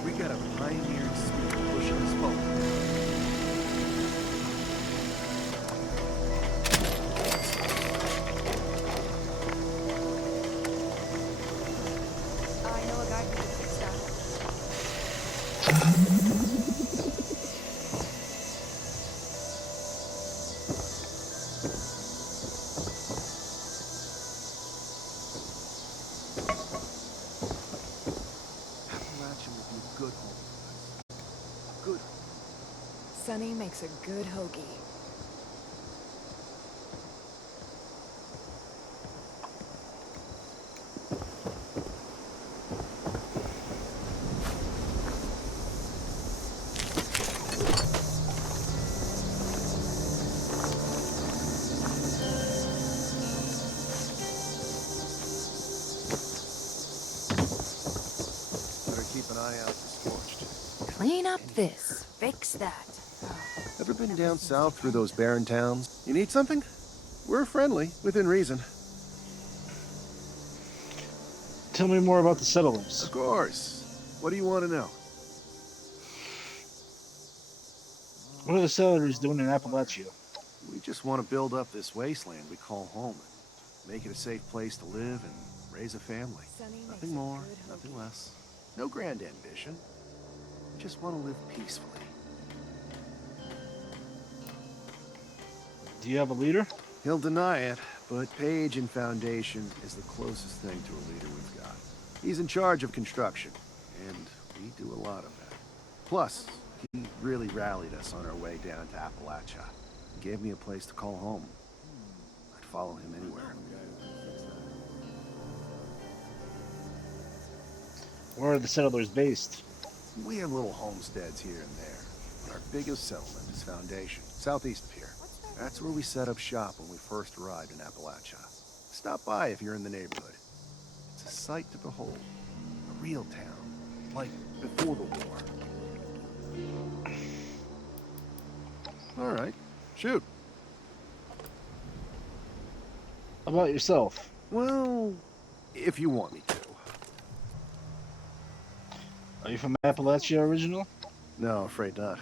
We got a pioneering speed pushing us forward. I know a guy who could fix that. Appalachia will be a good home for us. Good. Sonny makes a good hoagie. Better keep an eye out for Scorched. Clean up this, fix that. Ever been down south through those barren towns? You need something? We're friendly, within reason. Tell me more about the settlers. Of course. What do you want to know? What are the settlers doing in Appalachia? We just want to build up this wasteland we call home. Make it a safe place to live and raise a family. Nothing more, nothing less. No grand ambition. We just want to live peacefully. Do you have a leader? He'll deny it, but Page and Foundation is the closest thing to a leader we've got. He's in charge of construction, and we do a lot of that. Plus, he really rallied us on our way down to Appalachia. He gave me a place to call home. I'd follow him anywhere. Where are the settlers based? We have little homesteads here and there, but our biggest settlement is Foundation, southeast of here. That's where we set up shop when we first arrived in Appalachia. Stop by if you're in the neighborhood. It's a sight to behold. A real town, like before the war. All right, shoot. How about yourself? Well, if you want me to. Are you from Appalachia original? No, afraid not.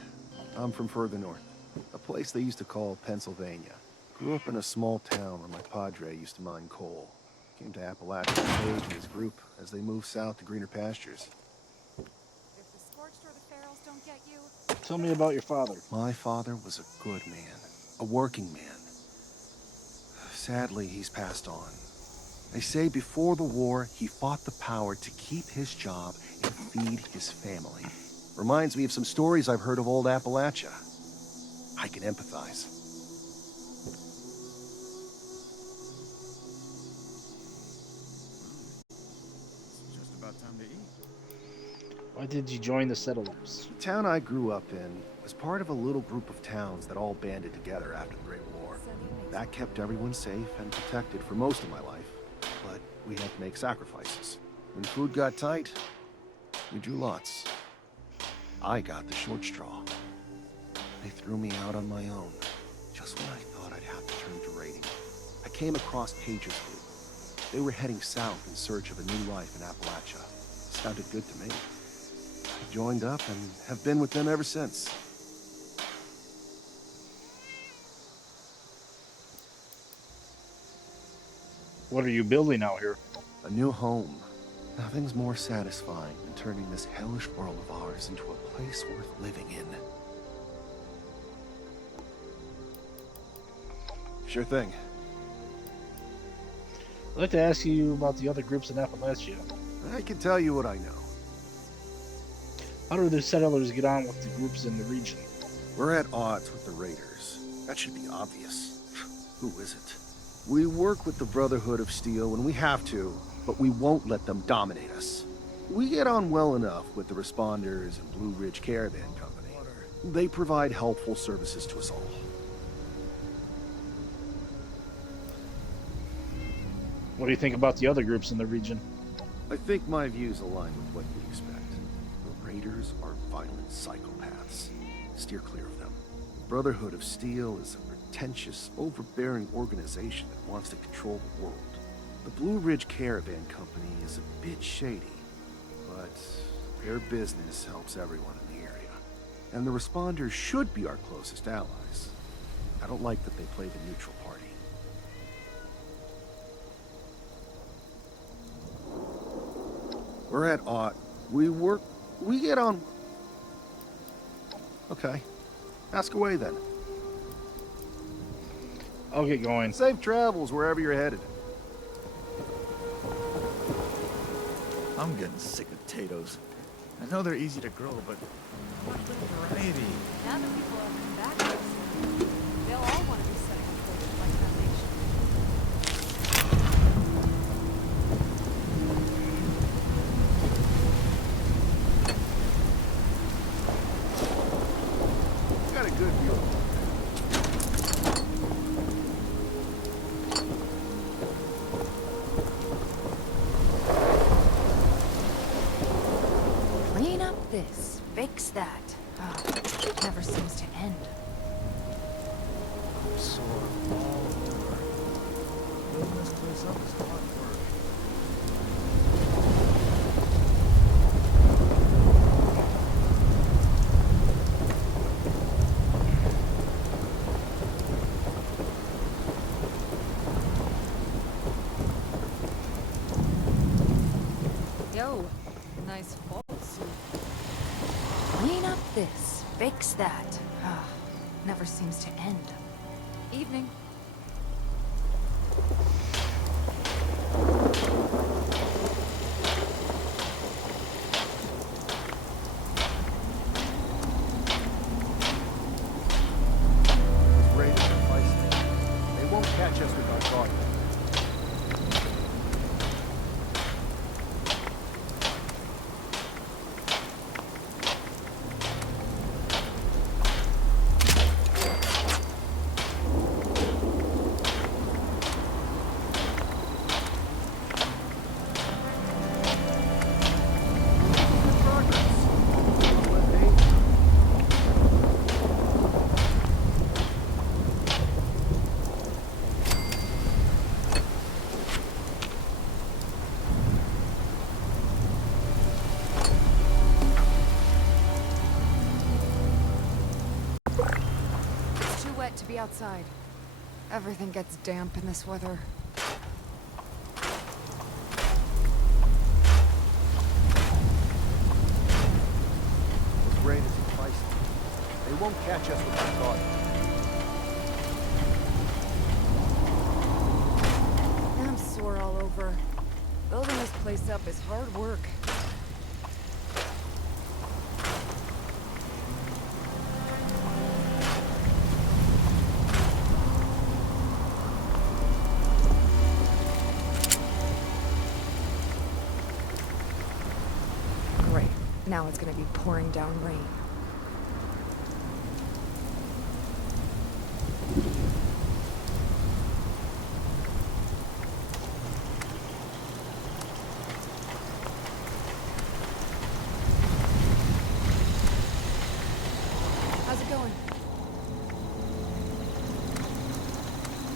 I'm from further north. A place they used to call Pennsylvania. Grew up in a small town where my padre used to mine coal. Came to Appalachia with Page and his group as they moved south to greener pastures. If the Scorched or the Ferals don't get you... Tell me about your father. My father was a good man. A working man. Sadly, he's passed on. They say before the war, he fought the power to keep his job and feed his family. Reminds me of some stories I've heard of old Appalachia. I can empathize. It's just about time to eat. Why did you join the settlers? The town I grew up in was part of a little group of towns that all banded together after the Great War. That kept everyone safe and protected for most of my life, but we had to make sacrifices. When food got tight, we drew lots. I got the short straw. They threw me out on my own, just when I thought I'd have to turn to raiding. I came across Page's group. They were heading south in search of a new life in Appalachia. Sounded good to me. I joined up and have been with them ever since. What are you building out here? A new home. Nothing's more satisfying than turning this hellish world of ours into a place worth living in. Sure thing. I'd like to ask you about the other groups in Appalachia. I can tell you what I know. How do the settlers get on with the groups in the region? We're at odds with the raiders. That should be obvious. Who isn't? We work with the Brotherhood of Steel when we have to, but we won't let them dominate us. We get on well enough with the Responders and Blue Ridge Caravan Company. They provide helpful services to us all. What do you think about the other groups in the region? I think my views align with what you expect. The Raiders are violent psychopaths. Steer clear of them. The Brotherhood of Steel is a pretentious, overbearing organization that wants to control the world. The Blue Ridge Caravan Company is a bit shady, but their business helps everyone in the area. And the Responders should be our closest allies. I don't like that they play the neutral party. We're at odds. We get on... Okay. Ask away then. I'll get going. Safe travels wherever you're headed. I'm getting sick of potatoes. I know they're easy to grow, but what a little variety. Now that people are coming back to us, they'll all want to be setting up forward like Foundation. Got a good view of it. Clean this, fix that. Oh, it never seems to end. Sore all over. Building this place up is hard work. Yo, nice vault suit. Clean up this, fix that. Ah, never seems to end. Evening. Raiders are feisty. They won't catch us with our guard. It's too wet to be outside. Everything gets damp in this weather. Those raiders are feisty. They won't catch us with our guard. I'm sore all over. Building this place up is hard work. Great. Now it's gonna be pouring down rain. How's it going?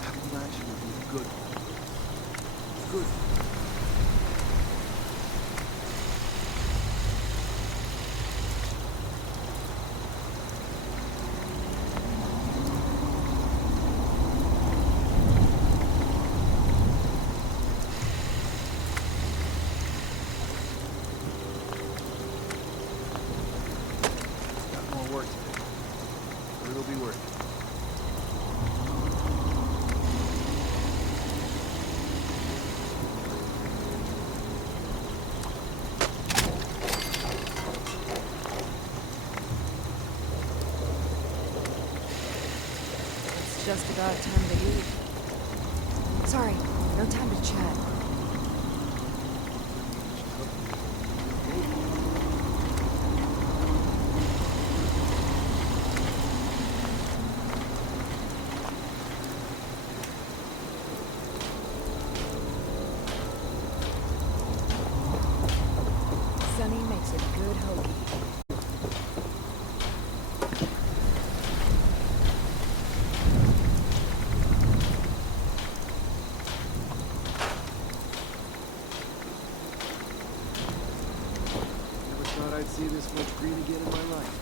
Appalachia will be a good one. Good. Got more work to do. But it'll be worth it. It's just about time to eat. Sorry, no time to chat. Sunny makes a good hoagie. Never thought I'd see this much green again in my life.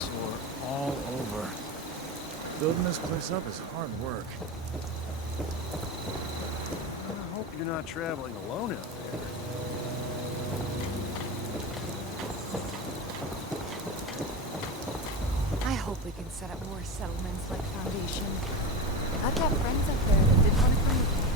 Sore all over. Building this place up is hard work. I hope you're not traveling alone out there. I hope we can set up more settlements like Foundation. I've got friends up there that did want to come with me.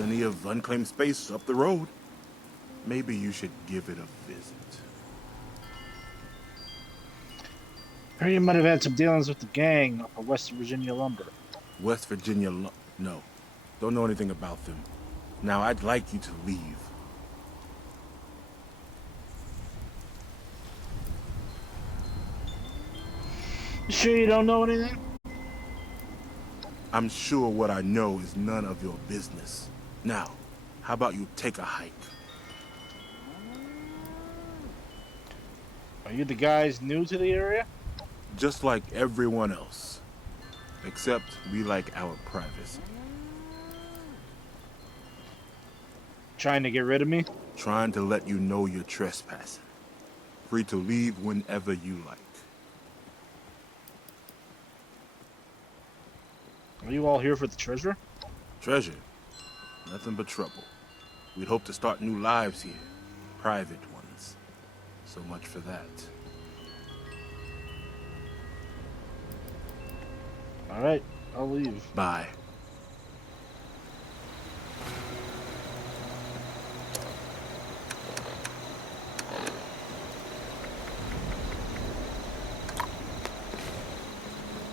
Plenty of unclaimed space up the road. Maybe you should give it a visit. Heard you might have had some dealings with the gang up at West Virginia Lumber. West Virginia no. Don't know anything about them. Now, I'd like you to leave. You sure you don't know anything? I'm sure what I know is none of your business. Now, how about you take a hike? Are you the guys new to the area? Just like everyone else. Except we like our privacy. Trying to get rid of me? Trying to let you know you're trespassing. Free to leave whenever you like. Are you all here for the treasure? Treasure? Nothing but trouble. We'd hope to start new lives here. Private ones. So much for that. Alright, I'll leave. Bye.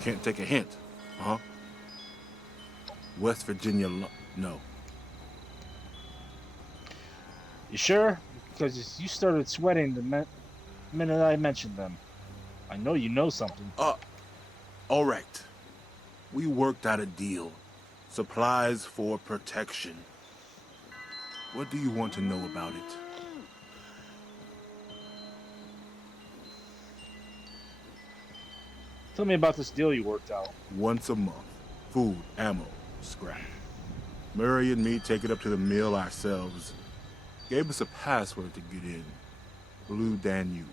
Can't take a hint, huh? West Virginia no. You sure? Because you started sweating the minute I mentioned them. I know you know something. All right. We worked out a deal. Supplies for protection. What do you want to know about it? Tell me about this deal you worked out. Once a month. Food, ammo, scrap. Murray and me take it up to the mill ourselves. Gave us a password to get in. Blue Danube.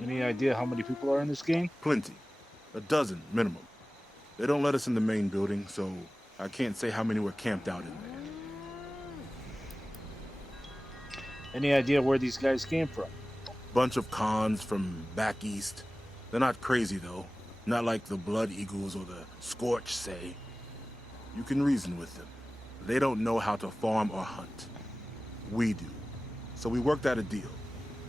Any idea how many people are in this game? Plenty. 12 minimum. They don't let us in the main building, so I can't say how many were camped out in there. Any idea where these guys came from? Bunch of cons from back east. They're not crazy, though. Not like the Blood Eagles or the Scorch, say. You can reason with them. They don't know how to farm or hunt. We do. So we worked out a deal.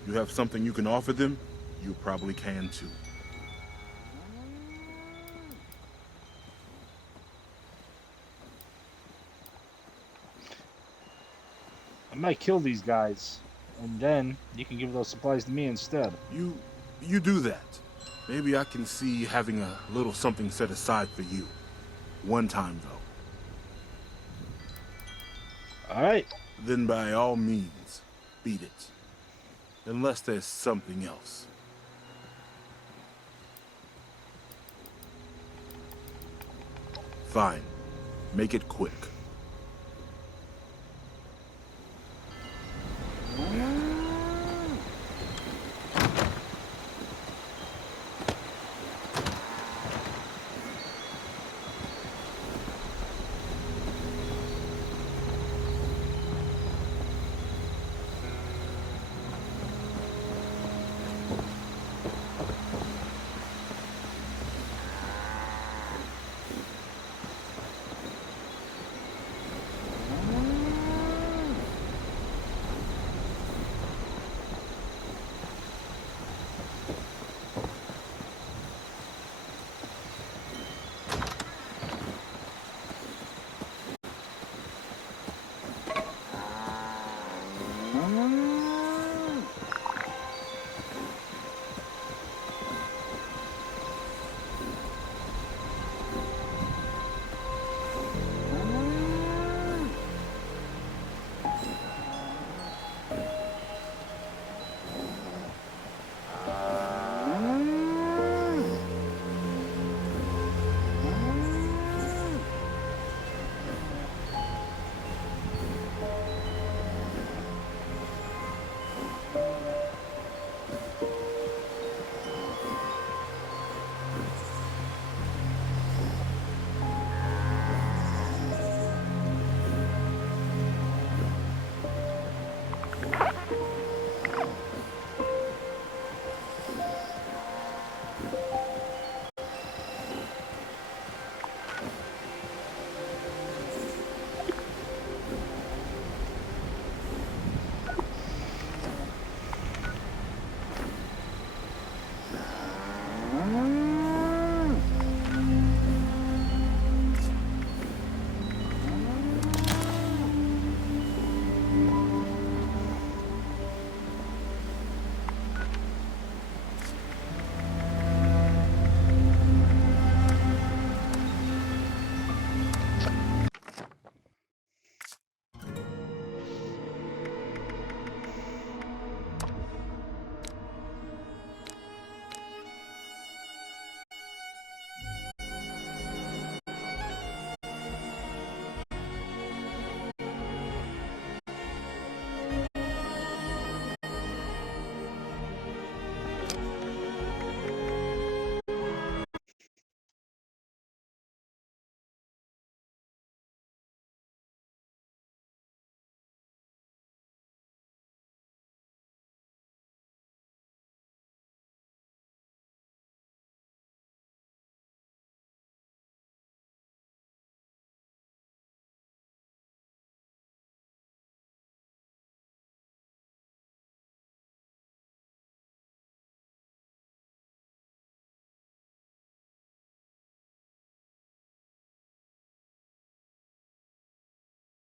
You have something you can offer them, you probably can too. I might kill these guys, and then you can give those supplies to me instead. You do that. Maybe I can see having a little something set aside for you. One time, though. Alright. Then by all means, beat it. Unless there's something else. Fine. Make it quick.